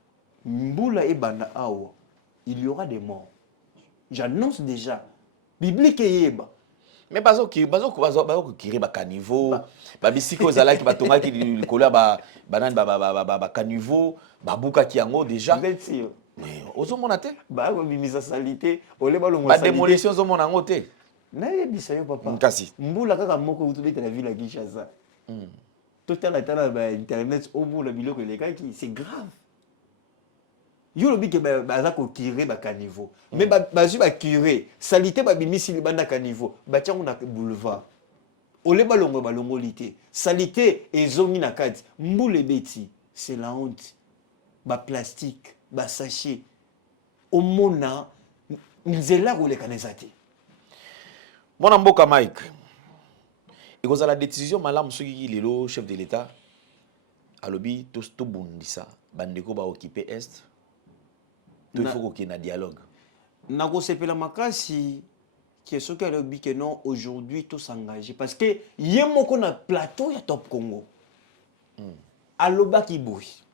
Mboula et Banda Awa, il y aura des morts. J'annonce déjà. Biblique et Yeba. Mais bazo kiri ba caniveau ba bisiko zala ki batonga ki likola ba banane ba caniveau ba buka ki yango déjà. Vous êtes sûr? Mais ozo mona te Ba ko bimisa salité, ole ba longo ba salité. démolition zo mona ngo te. Na yebisa yo papa. Nkasi. Mboula kaka moko utubeta la ville à Kinshasa. Total atala ba internet au bout la biloko les gars qui c'est grave. Yo lobi ke baza ko tirer ba caniveau. Mais bazu ba curer, salité ba bimisi li banda caniveau. Ba tiango na boulevard. Ole ba longo lité. Salité ezongi na kati. Mboule beti, c'est la honte. Ba plastique, ba sachet. Au mona nzela ko le kanezati. Mwana mboka Mike. Et quand la décision malamu soki lelo chef de l'état alobi to bundisa bandeko ba occuper est. Il faut qu'il y ait un dialogue. Nako sepela makasi qui est ce qu'elle a dit que non aujourd'hui tout s'engager parce que yemoko na plateau ya Top Congo. Aloba ki boui.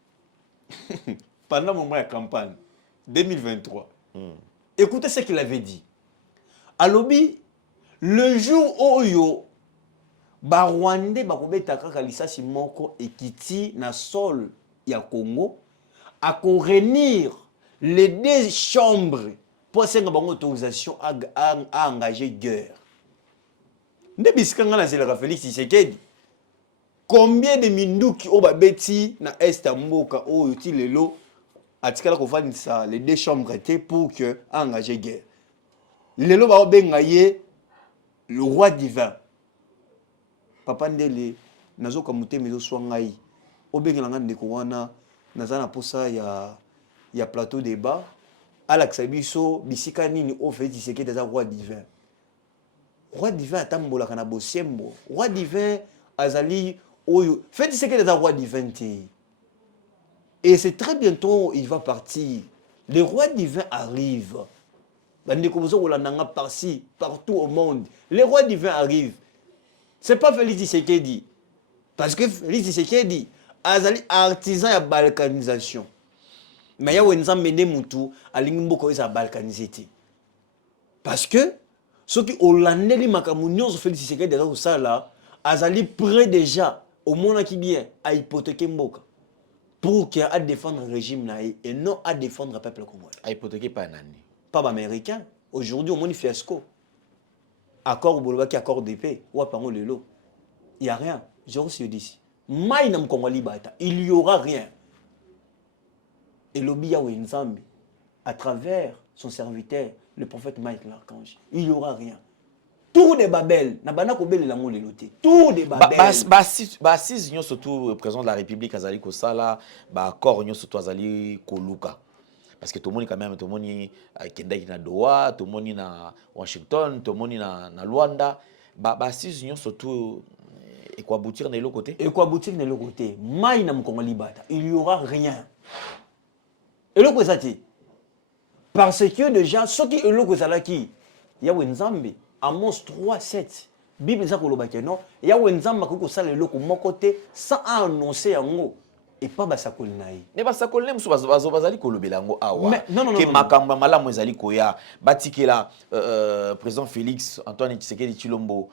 Pendant mon mois de campagne 2023. Écoutez ce qu'il avait dit. Alobi le jour où yo ba Rwandais ba kobeta kaka lisasi moko ekiti na sol ya Congo à ko réunir les deux chambres pour faire une autorisation à engager guerre. Ne biskanga na zela Félix Tshisekedi. Combien de minduki au babeti na est mboka o yuti lelo atikala ko fanisa les deux chambres étaient pour que engager guerre. Lelo ba bengaye le roi divin. Papa ndele nazo kamute mezo swangai. Obengela ndeko wana nazana posa ya plateau débat à l'Axabiso bisika nini au fait c'est que des roi divin. Roi divin atambola kana bosembo. Roi divin azali oyo fait c'est que des roi divin té. Et c'est très bientôt il va partir. Le roi divin arrive. Bande kozo olandanga par-ci partout au monde. Le roi divin arrive. C'est pas Félix Tshisekedi. Parce que Félix Tshisekedi azali artisan ya balkanisation. Mais il y a un mende mutu alingi mboko eza balkanisé. Parce que ceux qui hollandais li makamu nyonso Félix Tshisekedi déjà au sala azali prêt déjà au monde qui bien à hypothéquer mboka pour qu'il a défendre le régime naï et non à défendre le peuple congolais. À hypothéquer pas nani. Pas américain. Aujourd'hui au monde fiasco. Accord bolobaki qui accord d'épée ou à pango lelo. Il y a rien. 0 sur 10. Maï nam Congolais bata. Il y aura rien. Et l'Obia Wenzambi, à travers son serviteur, le prophète Mike l'Archange, il n'y aura rien. Tout de Babel, n'a ko belle la mole loté. Tout de Babel. Si nous surtout président de la République azali ko sala, ba accord nous surtout azali ko luka. Parce que tout le monde quand même tout le monde kenda na Doha, tout le monde na Washington, tout le monde na Luanda, si nous surtout et quoi aboutir de l'autre côté. Et quoi aboutir de l'autre côté. Maï nam Congolais bata, il n'y aura rien. Et le quoi ça dit? Parce que déjà ceux qui le quoi ça qui il y a Wenzambi Amos 3:7 Bible ça ko lobaki non il y a Wenzamba ko ça le ko mon côté sans annoncer yango et pas basakoli naï. Mais basakoli musu bazali ko lobela ngo awa. Non que makamba malamu ezali koya batikela président Félix Antoine Tshisekedi Tshilombo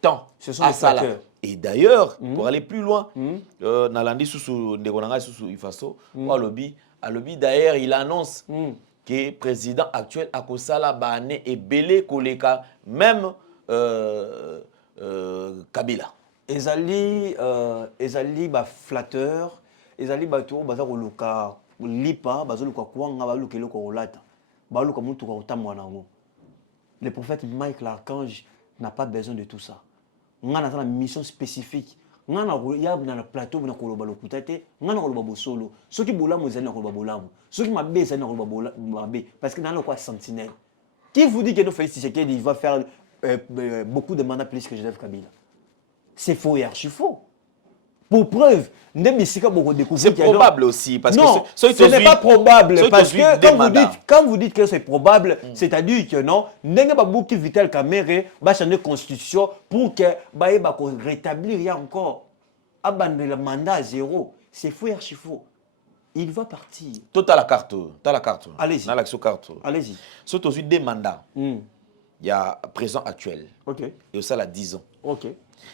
temps ce sont les facteurs. Et d'ailleurs pour aller plus loin nalandi susu ndeko nanga susu ifaso alobi d'ailleurs il annonce que le président actuel Akosala Bane est belé koleka même Kabila. Ezali ba flatteur, ezali ba to baza koluka lipa bazo luka kuanga ba luka loko olata. Ba luka mutu ko tamwa nango. Le prophète Mike l'Archange n'a pas besoin de tout ça. Ngana na mission spécifique. Ngana ya na plateau na koloba lokutate, ngana koloba bosolo. Soki bolamu ezali na koloba bolamu. Soki mabe ezali na koloba mabe parce que dans le quoi sentinelle. Qui vous dit que nous Félix Tshisekedi il va faire beaucoup de mandats plus que Joseph Kabila? c'est faux et archi faux. Pour preuve, c'est probable aussi. Parce non, que ce n'est pas probable. Parce que quand vous dites que c'est probable, c'est-à-dire que non, n'est pas beaucoup Vital Kamere va changer la constitution pour que rétablir encore. Abandonner le mandat à zéro. C'est faux et archi faux. Il va partir. Toi, tu as la carte. Allez-y. Tu as l'action carte. Allez-y. Surtout aussi des mandats. Il y a présent actuel. Ok. Et aussi, il y a 10 ans. Ok.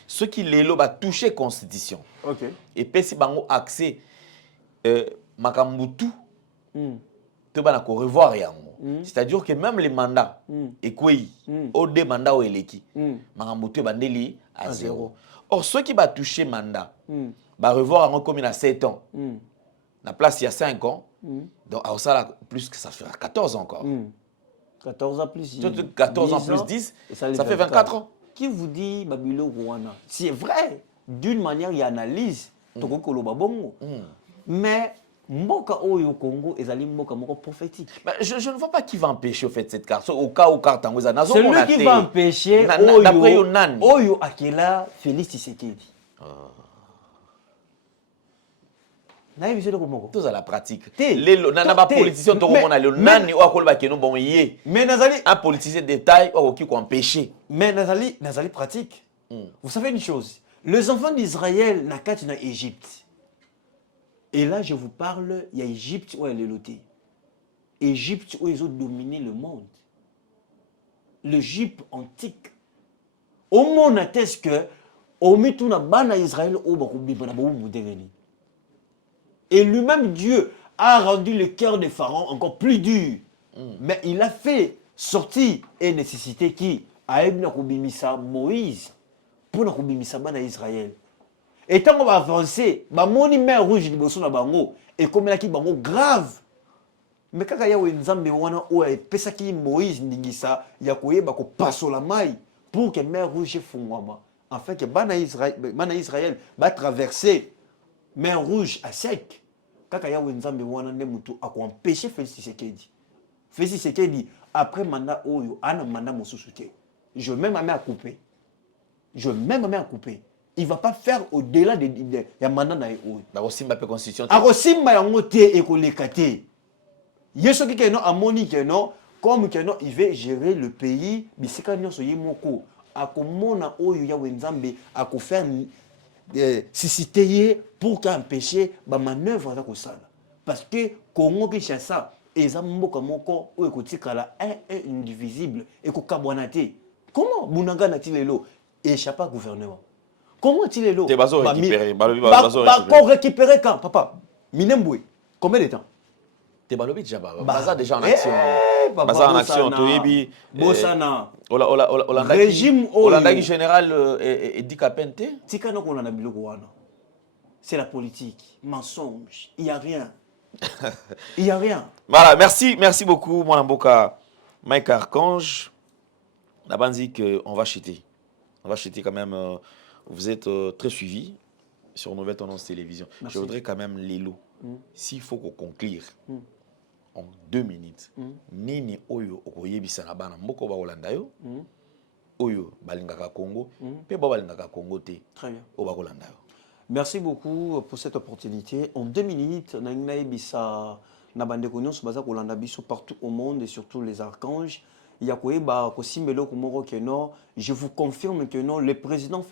Ceux qui les va toucher la Constitution. Ok. Et puis, si bango accès Makambutu, tu vas revoir c'est-à-dire que même les mandats, et quoi, au des mandats au Eleki, Makambutu bandeli à zéro. Or, ceux qui va toucher mandat, va revoir comme il a 7 ans. La place, il y a 5 ans. Donc, alors ça, plus que ça fait 14 ans encore. 14 ans plus 10. 14 ans plus 10, ça fait 24 ans. Qui vous dit Babilo Rwanda? C'est vrai, d'une manière, il y a analyse. Mais, Mboka Oyo Congo, ils allaient Mboka Moko prophétique. Je ne vois pas qui va empêcher au fait cette carte. Au cas où carte en celui qui va empêcher Oyo Akela Félix Tshisekedi. Tous à la pratique. Les politiciens un politicien de taille qui peut empêcher. Mais Nazali pratique. Vous savez une chose, les enfants d'Israël n'ont qu'à en Égypte. Et là, je vous parle, il y a Égypte où elle est lotée. Égypte où ils ont dominé le monde. L'Égypte antique. Au monde atteste que au milieu de Israël, et lui-même, Dieu, a rendu le cœur des pharaons encore plus dur. Mais il a fait sortir et nécessité qui a Moïse pour Israël. Et tant qu'on va avancer, moni mer rouge de Bosso na bango et comme la qui bango grave. Mais quand il y a nzambe wana o pesa ki Moïse ndingisa ya koyeba ko passo la maille pour que mer rouge fungwama afin que bana Israël va traverser mer rouge à sec. Quand il y a nzambe wana ne mutu a ko empêcher Félix Tshisekedi. Félix Tshisekedi après mandat oyo ana mandat mosusu te. Je même à couper. Il ne va pas faire au-delà de mandat na oyo. Ba osimba pe constitution. A osimba yango te e ko lekate. Yeso ki keno amoni keno comme keno il veut gérer le pays bisika nyonso ye moko akomona oyo ya wenzambe ako faire susciter pour qu'empêcher ba manœuvre za ko sala. Parce que Congo Kinshasa eza mboka moko oyo kotikala indivisible et ko kabwanate. Comment Bunanga na tilelo échappe à gouvernement? Comment est-il là? Tu vas récupérer quand, papa? Minemboué. Combien de temps? Tu vas déjà en action. Baza en action. Tu Bossana. Régime Hollanda général Edi Kapente. Tikano Kolanda biloko wana. C'est la politique. Mensonge. Il n'y a rien. Il n'y a rien. Voilà, merci beaucoup, mon amboka Mike Archange. La bande dit qu'on va chuter. On va chuter quand même. Vous êtes très suivi sur Nouvelle Tendance Télévision. Merci. Je voudrais quand même, Lilo, s'il faut qu'on conclure en 2 minutes, Nini Oyo Okoyebisa na bana Moko ba Holanda yo, Oyo Balingaka Congo, pe ba Balingaka Congo te. Très bien. Oba Holanda yo. Merci beaucoup pour cette opportunité. En 2 minutes, Naïbisa Nabandeko Nyonso Baza Holanda biso partout au monde et surtout les archanges. Je vous confirme que non, le président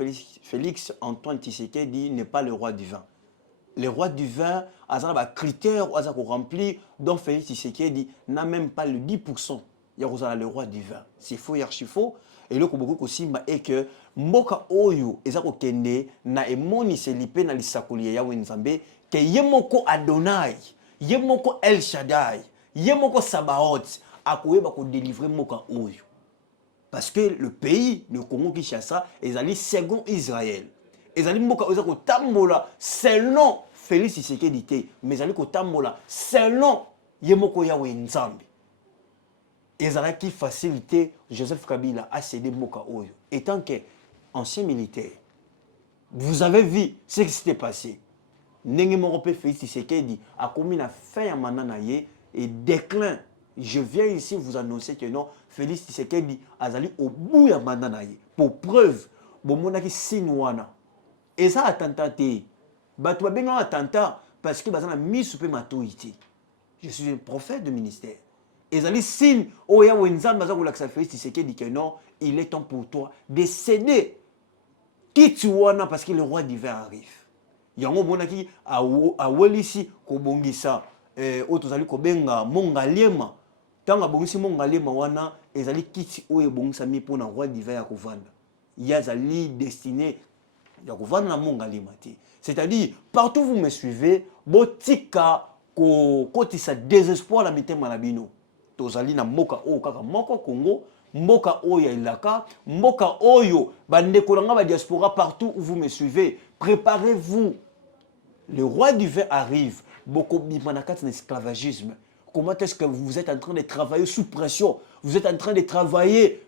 Félix Antoine Tshisekedi n'est pas le roi du vin. Le roi du vin a un critère rempli, dont Félix Tshisekedi n'a même pas le 10%. Il y a le roi du vin. C'est faux et archi faux. Et le beaucoup aussi est que Mboka Oyo ezako kende na emoni selipe na lisakoli ya wenzambe que yemoko Adonai, yemoko El Shaddai, yemoko Sabaoth akoyeba ko délivrer Moka Oyo. Parce que le pays, le Congo Kinshasa, est allé second Israël. Ils allaient Moka Oyo ko tambola selon Félix Tshisekedi te, mais ils allaient ko tambola selon yemoko ya wenzambe. Ils allaient qui faciliter Joseph Kabila à céder Moka Oyo. Étant que ancien militaire, vous avez vu ce qui s'était passé. Nenge Morope Félix Tshisekedi a commis la fin à Mananaye et déclin. Je viens ici vous annoncer que non, Félix Tshisekedi a allé au bout de Mananaye. Pour preuve, bon monaki sinwana Et ça attentat te. Bato babenga attentat parce que bazana misu pe matoiti. Je suis un prophète de ministère. Ezali signe oya wenzam baza ko laksa Félix Tshisekedi que non, il est temps pour toi de céder. Qui tu wana parce que le roi divin arrive. Yango monaki a welisi ko bongisa otozali ko benga mongaliema. Tanga bongisi mongaliema wana ezali kiti oyo bongisa mi pona roi divin ya kovanda. Yazali destiné ya kovanda na mongaliema te. C'est-à-dire partout où vous me suivez, botika ko kotisa désespoir la mitema na bino. Tozali na mboka oyo kaka moko Congo, mboka oyo ya ilaka, mboka oyo bandeko nanga ba diaspora partout où vous me suivez, préparez-vous. Le roi divin arrive. Boko bimanakati na esclavagisme. Comment est-ce que vous êtes en train de travailler sous pression? Vous êtes en train de travailler.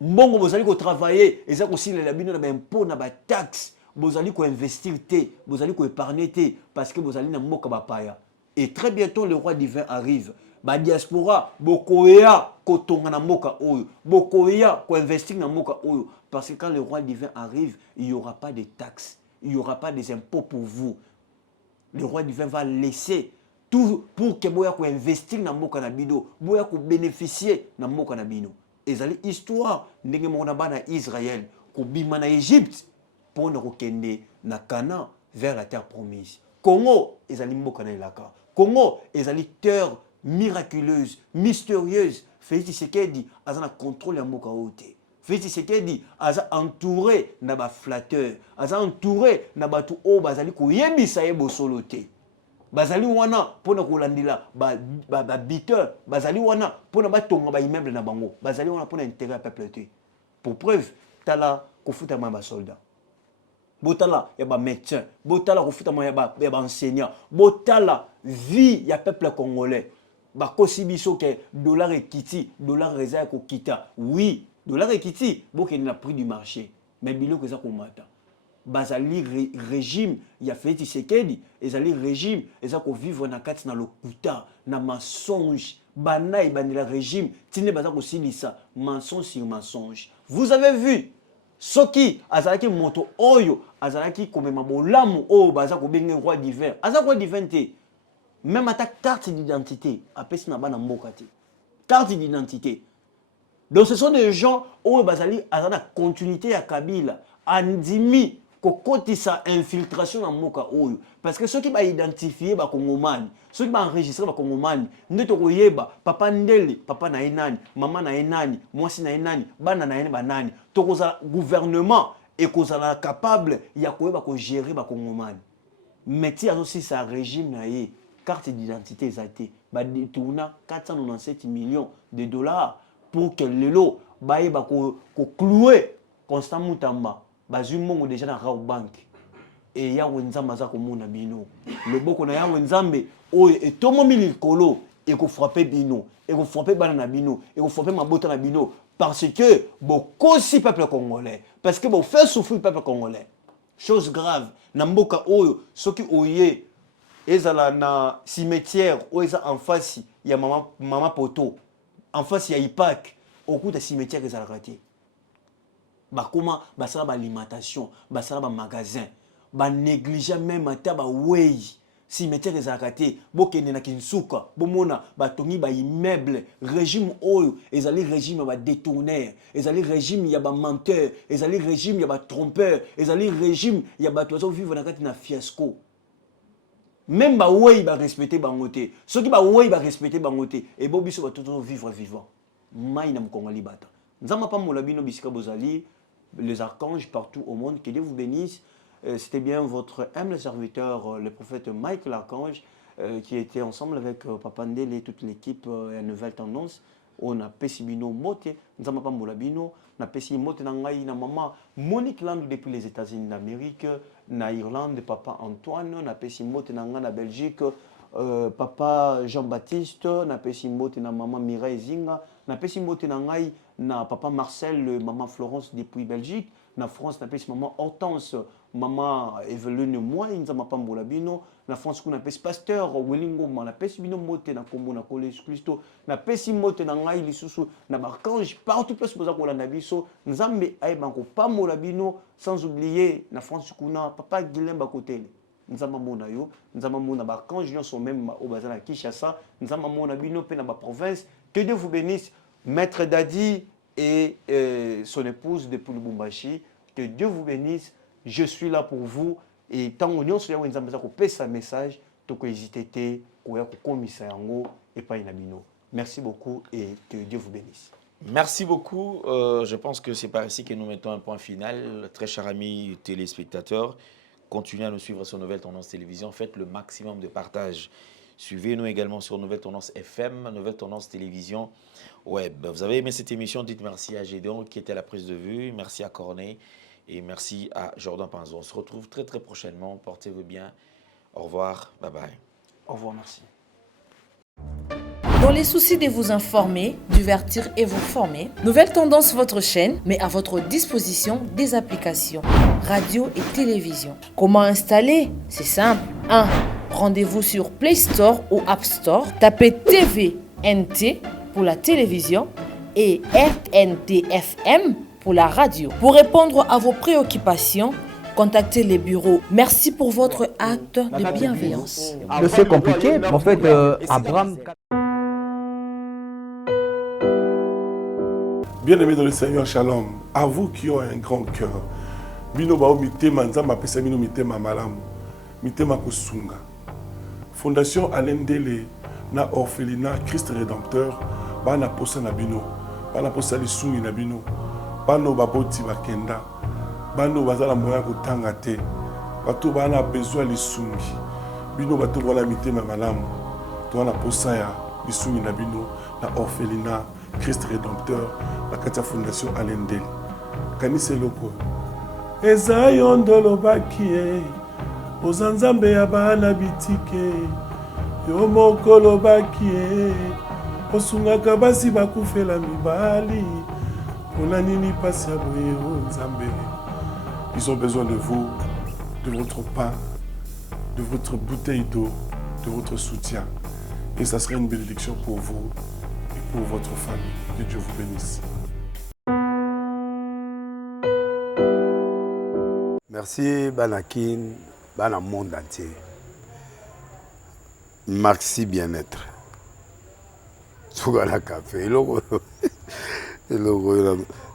Mbongo bozali ko travailler, eza ko sila la bino na ba impôt na ba taxe. Bozali ko investir te, bozali ko épargner te parce que bozali na mboka ba paya. Et très bientôt le roi divin arrive. Ba diaspora bokoya kotonga na mboka oyo, bokoya ko investir na mboka oyo parce que quand le roi divin arrive, il y aura pas de taxes, il y aura pas des impôts pour vous. Le roi divin va laisser tout pour que boya ko investir na mboka na bino, boya ko bénéficier na mboka na bino. Ezali histoire ndenge mona bana Israël ko bima na Égypte pour ne kokende na Canaan vers la terre promise. Congo ezali mboka na elaka. Congo ezali terre miraculeuse, mystérieuse. Félix Tshisekedi aza na contrôle ya mboka ote. Félix Tshisekedi aza entouré na ba flatteur, aza entouré na batu o bazali ko yebisa ye bosolo te. Bazali wana pona kolandela ba biteur, bazali wana pona batonga ba immeuble na bango, bazali wana pona intérêt à peuple te. Pour preuve, tala kofuta ma ba soldat. Botala ya ba médecin, botala kofuta ma ya ba enseignant, botala vie ya peuple congolais. Ba kosibiso ke dollar ekiti, dollar reza ko kita. Oui, dollar ekiti, boke na prix du marché. Mais biloko za ko mata. Bazali régime ya Félix Tshisekedi, ezali régime eza ko vivre na kati na lokuta, na mensonge, bana ibanela régime, tine baza ko silisa, mensonge sur mensonge. Vous avez vu soki azalaki moto oyo azalaki komema bolamu oyo baza ko benga roi divin. Aza roi divin te. Même à ta carte d'identité, apesi na bana mboka te. Carte d'identité. Donc ce sont des gens oyo bazali azana continuité ya Kabila, andimi kokotisa infiltration na mboka oyo parce que ceux qui ba identifier ba kongomani, ceux qui ba enregistrer ba kongomani, ndeto koyeba papa ndele, papa na enani, maman na enani, mwasi na enani, bana na enani banani. Tokoza gouvernement et kozala capable ya koyeba ko gérer ba kongomani. Mais ti aussi sa régime na ye, carte d'identité ezate, ba détourna 497 millions de dollars pour que lelo bayeba ko clouer Constant Mutamba. Bazui mongo déjà na Rao Bank et ya wenzamba za komona bino le boko na ya wenzambe oyo etomo milikolo et ko frapper bino et ko frapper bana na bino et ko frapper mabota na bino parce que bokosi peuple congolais parce que bo fait souffrir peuple congolais. Chose grave na mboka oyo soki oye ezala na cimetière oyo eza en face ya mama poto en face ya IPAC okuta cimetière ezala raté. Bakoma basala ba alimentation, basala ba magasin, ba négliger même ata ba wey cimetière ezakate, bokende na Kinsuka, bomona batongi ba immeuble, régime oyo, ezali régime ba détourneur, ezali régime ya ba menteur, ezali régime ya ba trompeur, ezali régime ya ba tozo vivre na kati na fiasco. Même ba wey ba respecter bango te. Ceux qui ba wey ba respecter bango te, et bo biso ba tozo vivre vivant. Mai na mkongali bata. Nzama pa molabino bisika bozali les archanges partout au monde, que Dieu vous bénisse. C'était bien votre humble serviteur, le prophète Mike l'Archange, qui était ensemble avec Papa Ndele et toute l'équipe Nouvelle Tendance. On a Pessibino Mote, nous avons pas Molabino, on a Pessi Mote Nangaï, na maman Monique Land depuis les États-Unis d'Amérique, na Irlande, Papa Antoine, on a Pessi Mote Nanga na Belgique, Papa Jean-Baptiste, na Pessi Mote na maman Mireille Zinga, na Pessi Mote Nangaï, na Papa Marcel, maman Florence depuis Belgique, na France na pesi maman Hortense maman Eveline moi nzamba pambola bino na France kuna pesi pasteur Welingo na pesi bino mote na kombo na Kole Christo na pesi mote na ngai lisusu na barkange partout place boza kolanda biso nzambe ayeba ko pambola bino sans oublier na France kuna papa Guilain Bakotele nzamba mona yo nzamba mona barkange nyonso même au bazana Kinshasa nzamba mona bino pe na ba province que Dieu vous bénisse maître Dadi et son épouse depuis Lubumbashi. Que Dieu vous bénisse. Je suis là pour vous. Et tant qu'on y a sa message, tu peux hésiter, tu peux et pas inabino. Merci beaucoup et que Dieu vous bénisse. Merci beaucoup. Je pense que c'est par ici que nous mettons un point final. Très chers amis téléspectateurs, continuez à nous suivre sur Nouvelle Tendance Télévision. Faites le maximum de partage. Suivez-nous également sur Nouvelle Tendance FM, Nouvelle Tendance Télévision Web. Vous avez aimé cette émission, dites merci à Gédéon qui était à la prise de vue, merci à Corneille et merci à Jordan Panzo. On se retrouve très très prochainement, portez-vous bien, au revoir, bye bye. Au revoir, merci. Dans les soucis de vous informer, divertir et vous former, Nouvelle Tendance, votre chaîne, met à votre disposition des applications, radio et télévision. Comment installer? C'est simple. 1. Rendez-vous sur Play Store ou App Store, tapez TVNT pour la télévision et RNTFM pour la radio. Pour répondre à vos préoccupations, contactez les bureaux. Merci pour votre acte de bienveillance. C'est compliqué, mais en fait, Abraham... Bien-aimés dans le Seigneur, shalom. À vous qui ont un grand cœur, bino bao mitema nzamba pesa bino mitema malamu, mitema kosunga. Fondation Alain Dele na orphelinat Christ Rédempteur bana posa na bino, bana posa lisungi na bino, bano baboti bakenda, bano bazala moya kotanga te, bato bana besoin lisungi, bino bato wala mitema malamu, to wana posa ya lisungi na bino na orphelinat Christ Rédempteur, la Katia Fondation Alain Dele. Kanise loko. Eza yondolo bakie, ozanzambe ya bana bitike, yo mokolo bakie, osungaka basi bakufela mibali, pona nini pasi ya boye o nzambe. Ils ont besoin de vous, de votre pain, de votre bouteille d'eau, de votre soutien. Et ça serait une bénédiction pour vous. Pour votre famille. Que Dieu vous bénisse. Merci Banakin, Bana monde entier. Merci bien-être. Sougala café, logo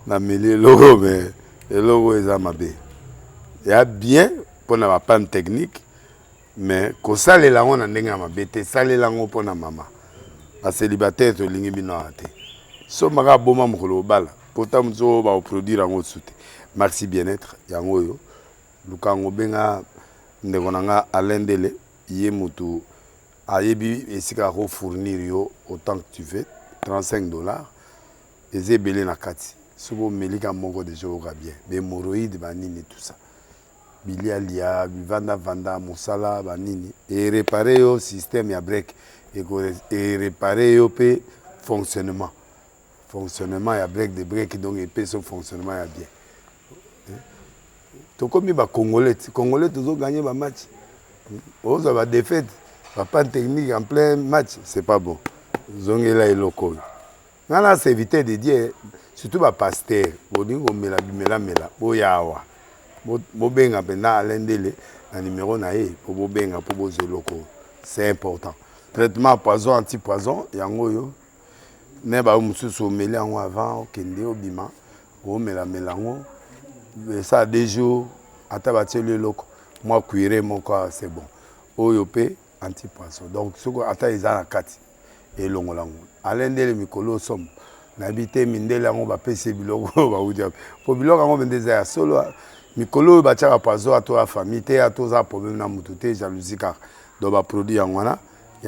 na mêlé logo mais logo est amabé. Il y a bien pour na panne technique mais ko sale la on ndenga mabete sale la ngo pour na mama. A célibataire to lingi bino ate so maga boma mokolo bala pourtant mzo ba produire en soute merci bien-être yango yo lukango benga ndeko nanga Alain Dele ye mutu ayebi esika ko fournir yo autant que tu veux $35 ezebele na kati sobo melika moko de jour bien be moroïde banini tout ça bilialia vanda musala banini et réparer yo système ya break et réparer au fonctionnement ya break de break donc et son fonctionnement ya bien to comme ba congolais toujours gagner ba match on va défaite pas technique en plein match c'est pas bon zongela et local nana c'est éviter de dire surtout ba pasteur bodingo mela boyawa bo benga pena Alain Dele na numéro na e pour bo benga pour bo local c'est important. Traitement poison anti-poison yango yo ne ba mususu meli yango avant okende obima o melango ça 2 jours ata bateli loko moi cuire mon corps c'est bon oyo pe anti-poison donc soko ata izana kati et longolango Alain Dele mikolo som na bité mindele yango ba pese biloko ba udia po biloko yango bendeza ya solo mikolo ba tchaka poison ato la famille te ato za problème na mutu te jalousie car do ba produit yango na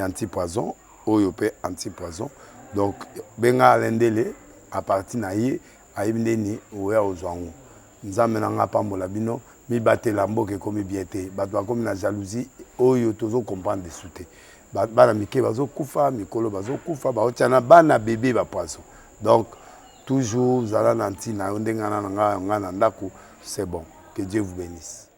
anti-poison, OYOP anti-poison. Donc, benga Alain Dele, à partir naïe, aïbindeni, oué ozwango. Nous amenons pambola bino, mi bate lambo ke komi biete, batwa komi na jalousie, oyo tozo comprendre de souté. Bana mike bazo kufa, mikolo bazo kufa, ba otiana bana bébé ba poisson. Donc, toujours zala nanti na ondenga na nga ndako, c'est bon. Que Dieu vous bénisse.